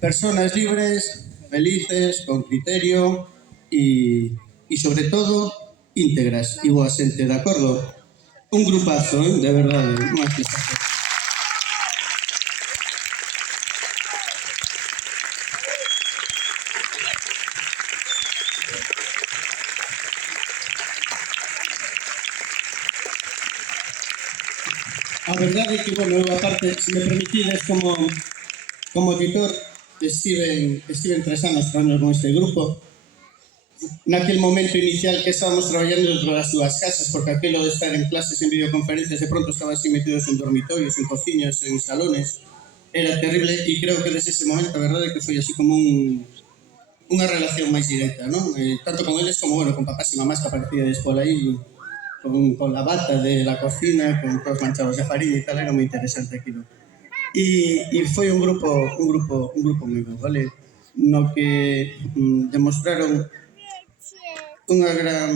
personas libres, felices, con criterio e sobre todo, íntegras e boa xente, de acordo? Un grupazo, de verdade, unha fiesta. A verdade é que, bueno, eu aparte, se me permitides, como editor, estiven 3 anos traballando con este grupo. Naquel momento inicial que estábamos traballando dentro das súas casas, porque aquilo de estar en clases, en videoconferencias, de pronto estaban así metidos en dormitorios, en cociñas, en salones, era terrible, e creo que desde ese momento, a verdade, que foi así como unha relación máis directa, non? Tanto con eles como, bueno, con papás e mamás que aparecíades por aí, con la bata de la cocina, con todos manchados de farina e tal, era moi interesante aquilo. E foi un grupo moi bo, vale? No que demostraron un gran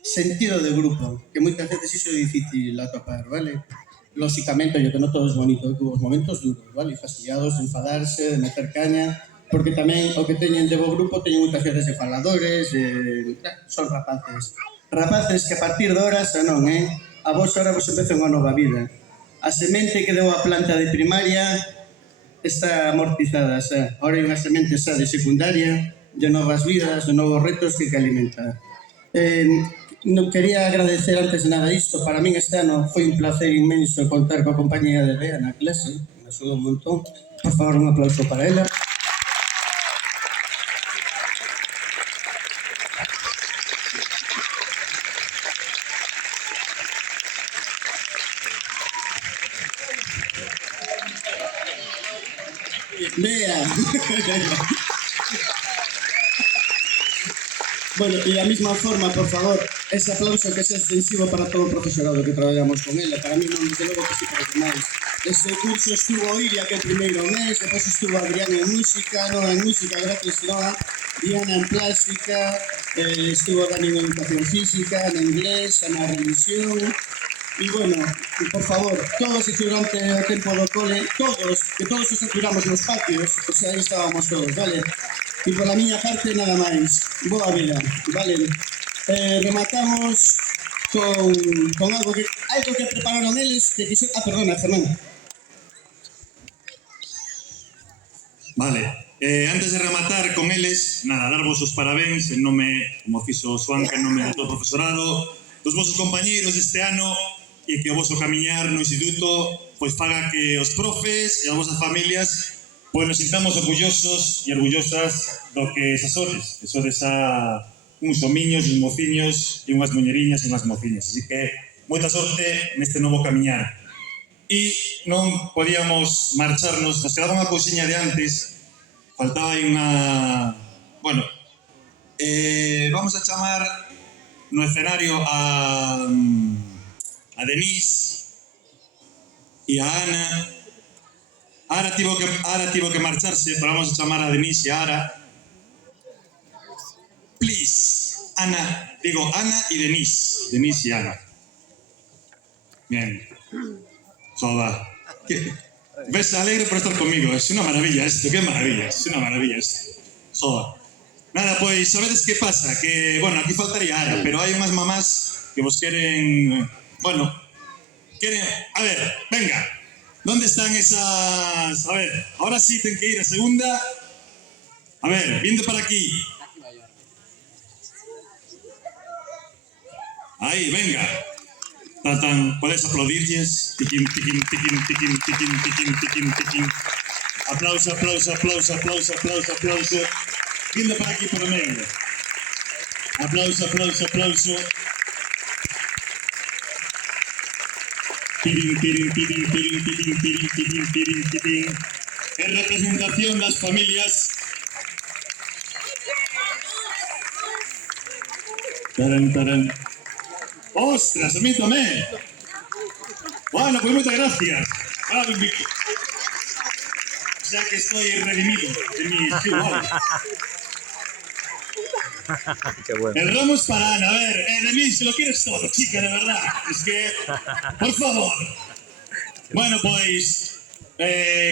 sentido de grupo, que moitas veces iso é difícil atopar, vale? Lóxicamente, yo que non todo é bonito, que hubo momentos duros, vale? Fastidiados, de enfadarse, de meter caña, porque tamén o que teñen de bo grupo teñen moitas veces de faladores, son rapaces. Rapaces que a partir de horas, non, a vos ahora vos empeza unha nova vida. A semente que deu a planta de primaria está amortizada, xa. Ahora hai unha semente xa de secundaria, de novas vidas, de novos retos que alimentar. Non quería agradecer antes de nada isto. Para min este ano foi un placer inmenso contar coa compañía de Bea na clase, me axudou un montón. Por favor, un aplauso para ela. Bea. Bueno, e da mesma forma, por favor, ese aplauso que é extensivo para todo o profesorado que traballamos con ela. Para mí non, desde logo que sí, para os demais. Este curso estuvo Iria, que é o primeiro mes, depois estuvo Adrián en música, Noa en música, gracias Noa, Diana en plástica, estuvo Dani en educación física, en inglés, na revisión. E, bueno, por favor, todos e durante o tempo do cole, que todos os aturamos nos patios, o sea, aí estábamos todos, vale? E pola miña parte, nada máis. Boa vida, vale? Rematamos con algo que prepararon eles, que quixo... perdona, Fernando. Vale, antes de rematar con eles, nada, darvos os parabéns en nome, como fixo Suanca, en nome do todo o profesorado, dos vosos compañeiros este ano, e que o vosso camiñar no instituto pois faga que os profes e as vosas familias pois nos sintamos orgullosos e orgullosas do que sodes a uns homiños, uns mociños e unhas muñeriñas e unhas mociñas. Así que moita sorte neste novo camiñar. E non podíamos marcharnos, nos quedaba unha cousiña de antes, faltaba aí unha... Bueno, vamos a chamar no escenario a Denise e a Ana. Ara tivo que marcharse, pero vamos a chamar a Denise e a Ara. Please, Ana y Denise. Denise y Ana. Bien. Joder. ¿Ves? Alegre por estar conmigo. Es una maravilla esto. Qué maravilla. Es una maravilla esto. Joder. Nada, pues, ¿sabedes qué pasa? Que, bueno, aquí faltaría Ara, pero hay unas mamás que vos quieren... Bueno, quieren... A ver, venga. ¿Dónde están esas...? A ver, ahora sí tengo que ir a segunda. A ver, viendo para aquí. Ahí, venga. Tatan, ¿puedes aplaudirles? Tiquín, tiquín, tiquín, tiquín, tiquín, tiquín, tiquín, tiquín. Aplauso, aplauso, aplauso, aplauso, aplauso, aplauso. Viendo para aquí por el medio. Aplauso, aplauso, aplauso. Tirín, tirín, tirín, tirín, tirín, tirín, tirín, tirín, tirín. En representación de las familias. Tarán, tarán. ¡Ostras, a mí también! Bueno, pues muchas gracias. O sea que estoy redimido de mi ciudad. Qué bueno. El ramo es para Ana. A ver, Denise, lo quieres todo, chica, de verdad. Es que, por favor. Bueno, pues,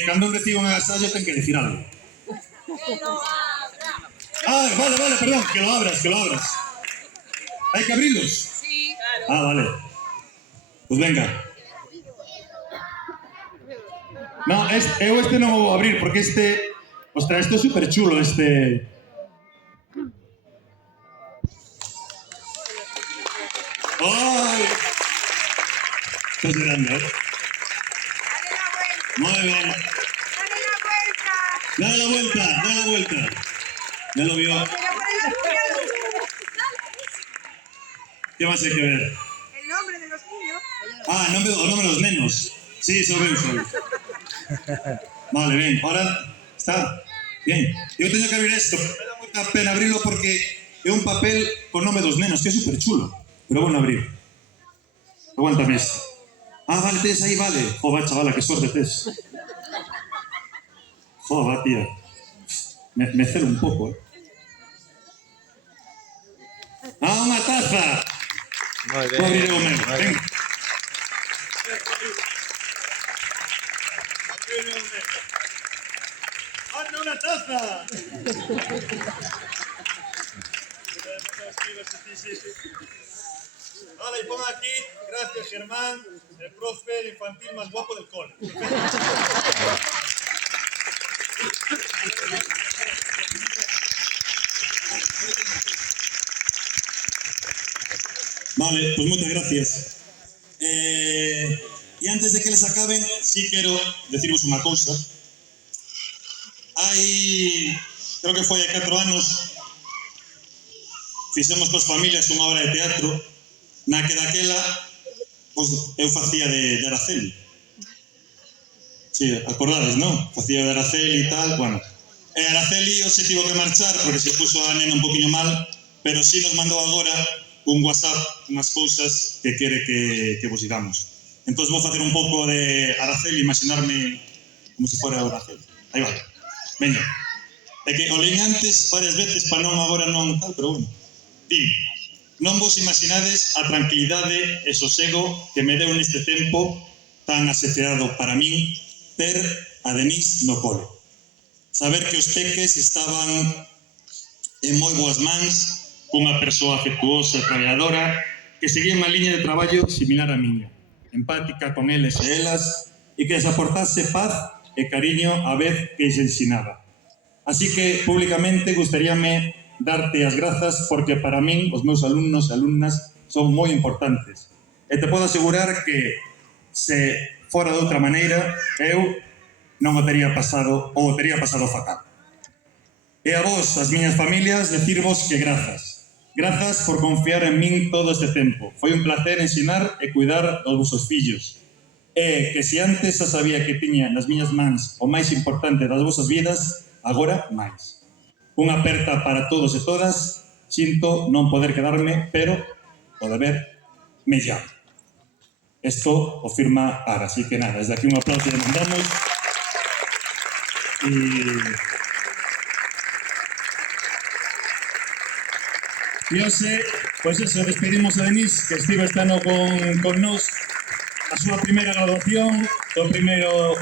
cuando un recibo un agasallo, tengo que decir algo. Ah, vale, perdón, que lo abras. ¿Hay que abrirlos? Sí, claro. Ah, vale. Pues venga. No, este no lo voy a abrir, porque este... Ostras, esto es súper chulo, este... ¡Ay! Estás grande, ¿eh? Muy bien. Dale la vuelta. Ya lo vio. ¿Qué más hay que ver? El nombre de los niños. Ah, el nombre de los nenos. Sí, eso veo. Vale, bien. Ahora está. Bien. Yo tenía que abrir esto. Me da mucha pena abrirlo porque es un papel con nombre de los nenos, que es súper chulo. Pero bueno, abrir. Aguántame esto. Ah, vale, tienes ahí, vale. Joder, chavala, qué suerte tienes. Joder, tía. Me celo un poco, ¿eh? ¡Ah, una taza! Muy bien. Voy a abrir el momento. Muy bien. Venga. ¡Anda una taza! Vale, y pongo aquí, gracias Germán, el profe de infantil más guapo del cole. Vale, pues muchas gracias. Y antes de que les acaben, sí quiero deciros una cosa. Creo que foi hai 4 anos, fixemos coas familias unha obra de teatro, na que daquela, pois, eu facía de Araceli. Sí, acordades, non? Facía de Araceli e tal, bueno. E Araceli se tivo que marchar porque se puso a nena un poquinho mal, pero sí nos mandou agora un WhatsApp, unhas cousas que quere que vos digamos. Entón vou facer un pouco de Araceli, imaginarme como se fora Araceli. Aí va. Venga. É que o leín antes varias veces para non agora non tal, pero bueno. Di, non vos imaginades a tranquilidade e sosego que me deu neste tempo tan aseteado para min ter a Denise no cole. Saber que os peques estaban en moi boas mans, cunha persoa afectuosa e traballadora que seguía unha liña de traballo similar á miña, empática con eles e elas e que les aportase paz e cariño a vez que lles ensinaba. Así que, públicamente, gustaríame darte as grazas porque para min os meus alumnos e alumnas son moi importantes. E te podo asegurar que se fora de outra maneira, eu non o tería pasado ou o tería pasado fatal. E a vos, as miñas familias, decirvos que grazas. Grazas por confiar en min todo este tempo. Foi un placer ensinar e cuidar dos vosos fillos. E que se antes xa sabía que tiña nas miñas mans o máis importante das vosas vidas, agora máis. Unha aperta para todos e todas. Sinto non poder quedarme, pero o deber me llama. Esto o firma Ara, así que nada, desde aquí un aplauso le mandamos. E hoxe, pois eso, despedimos a Denise, que estive este ano con nós, a súa primeira graduación, o primeiro,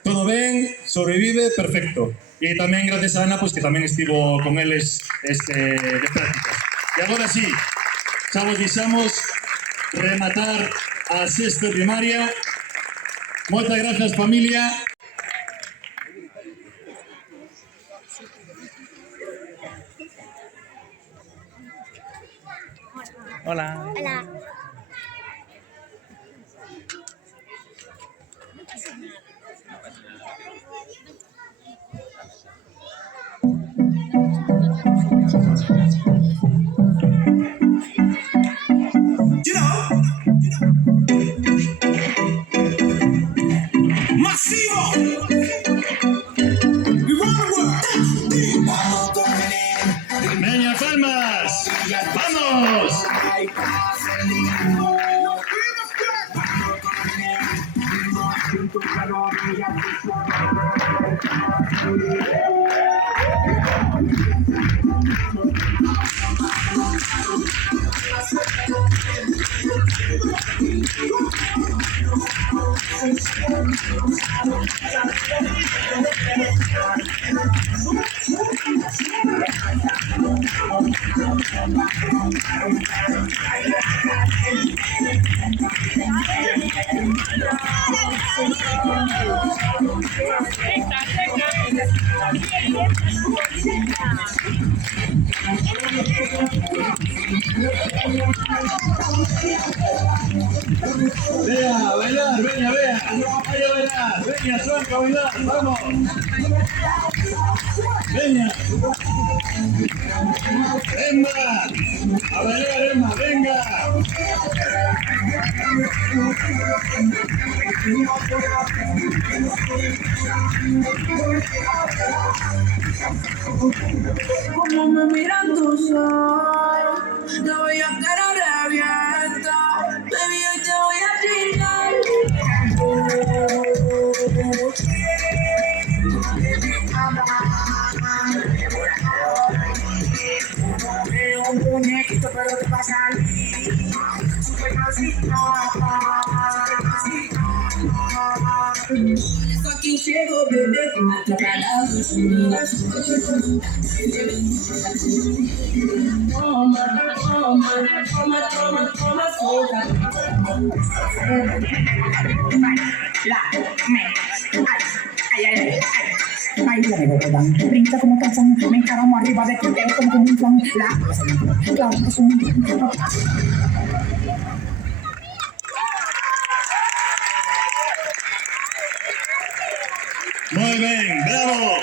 todo ben, sobrevive, perfecto. E tamén gracias a Ana, pois que tamén estivo con eles de prácticas. E agora sí, xa vos deixamos rematar a sexta primaria. Moitas grazas, familia. Hola. Hola. ¡Veña, palmas! ¡Vamos! Vea, a bailar, venga, vea. Vaya a bailar, venga, suelta a bailar, vamos. Venga. Emma, a bailar, Emma, venga. Como me miran tus ojos, no voy a cara revienta. Baby, hoy te voy a chingar. Un muñequito, pero te va a salir. Super cosita. Aquí llego, bebé, atrapalado sin miras. Toma, toma, toma, toma, toma, sola. Baila de botón, brinca como Tarzán, me encaramo arriba de tu dedo como un plan. Claro, es un... Muy bien, bravo.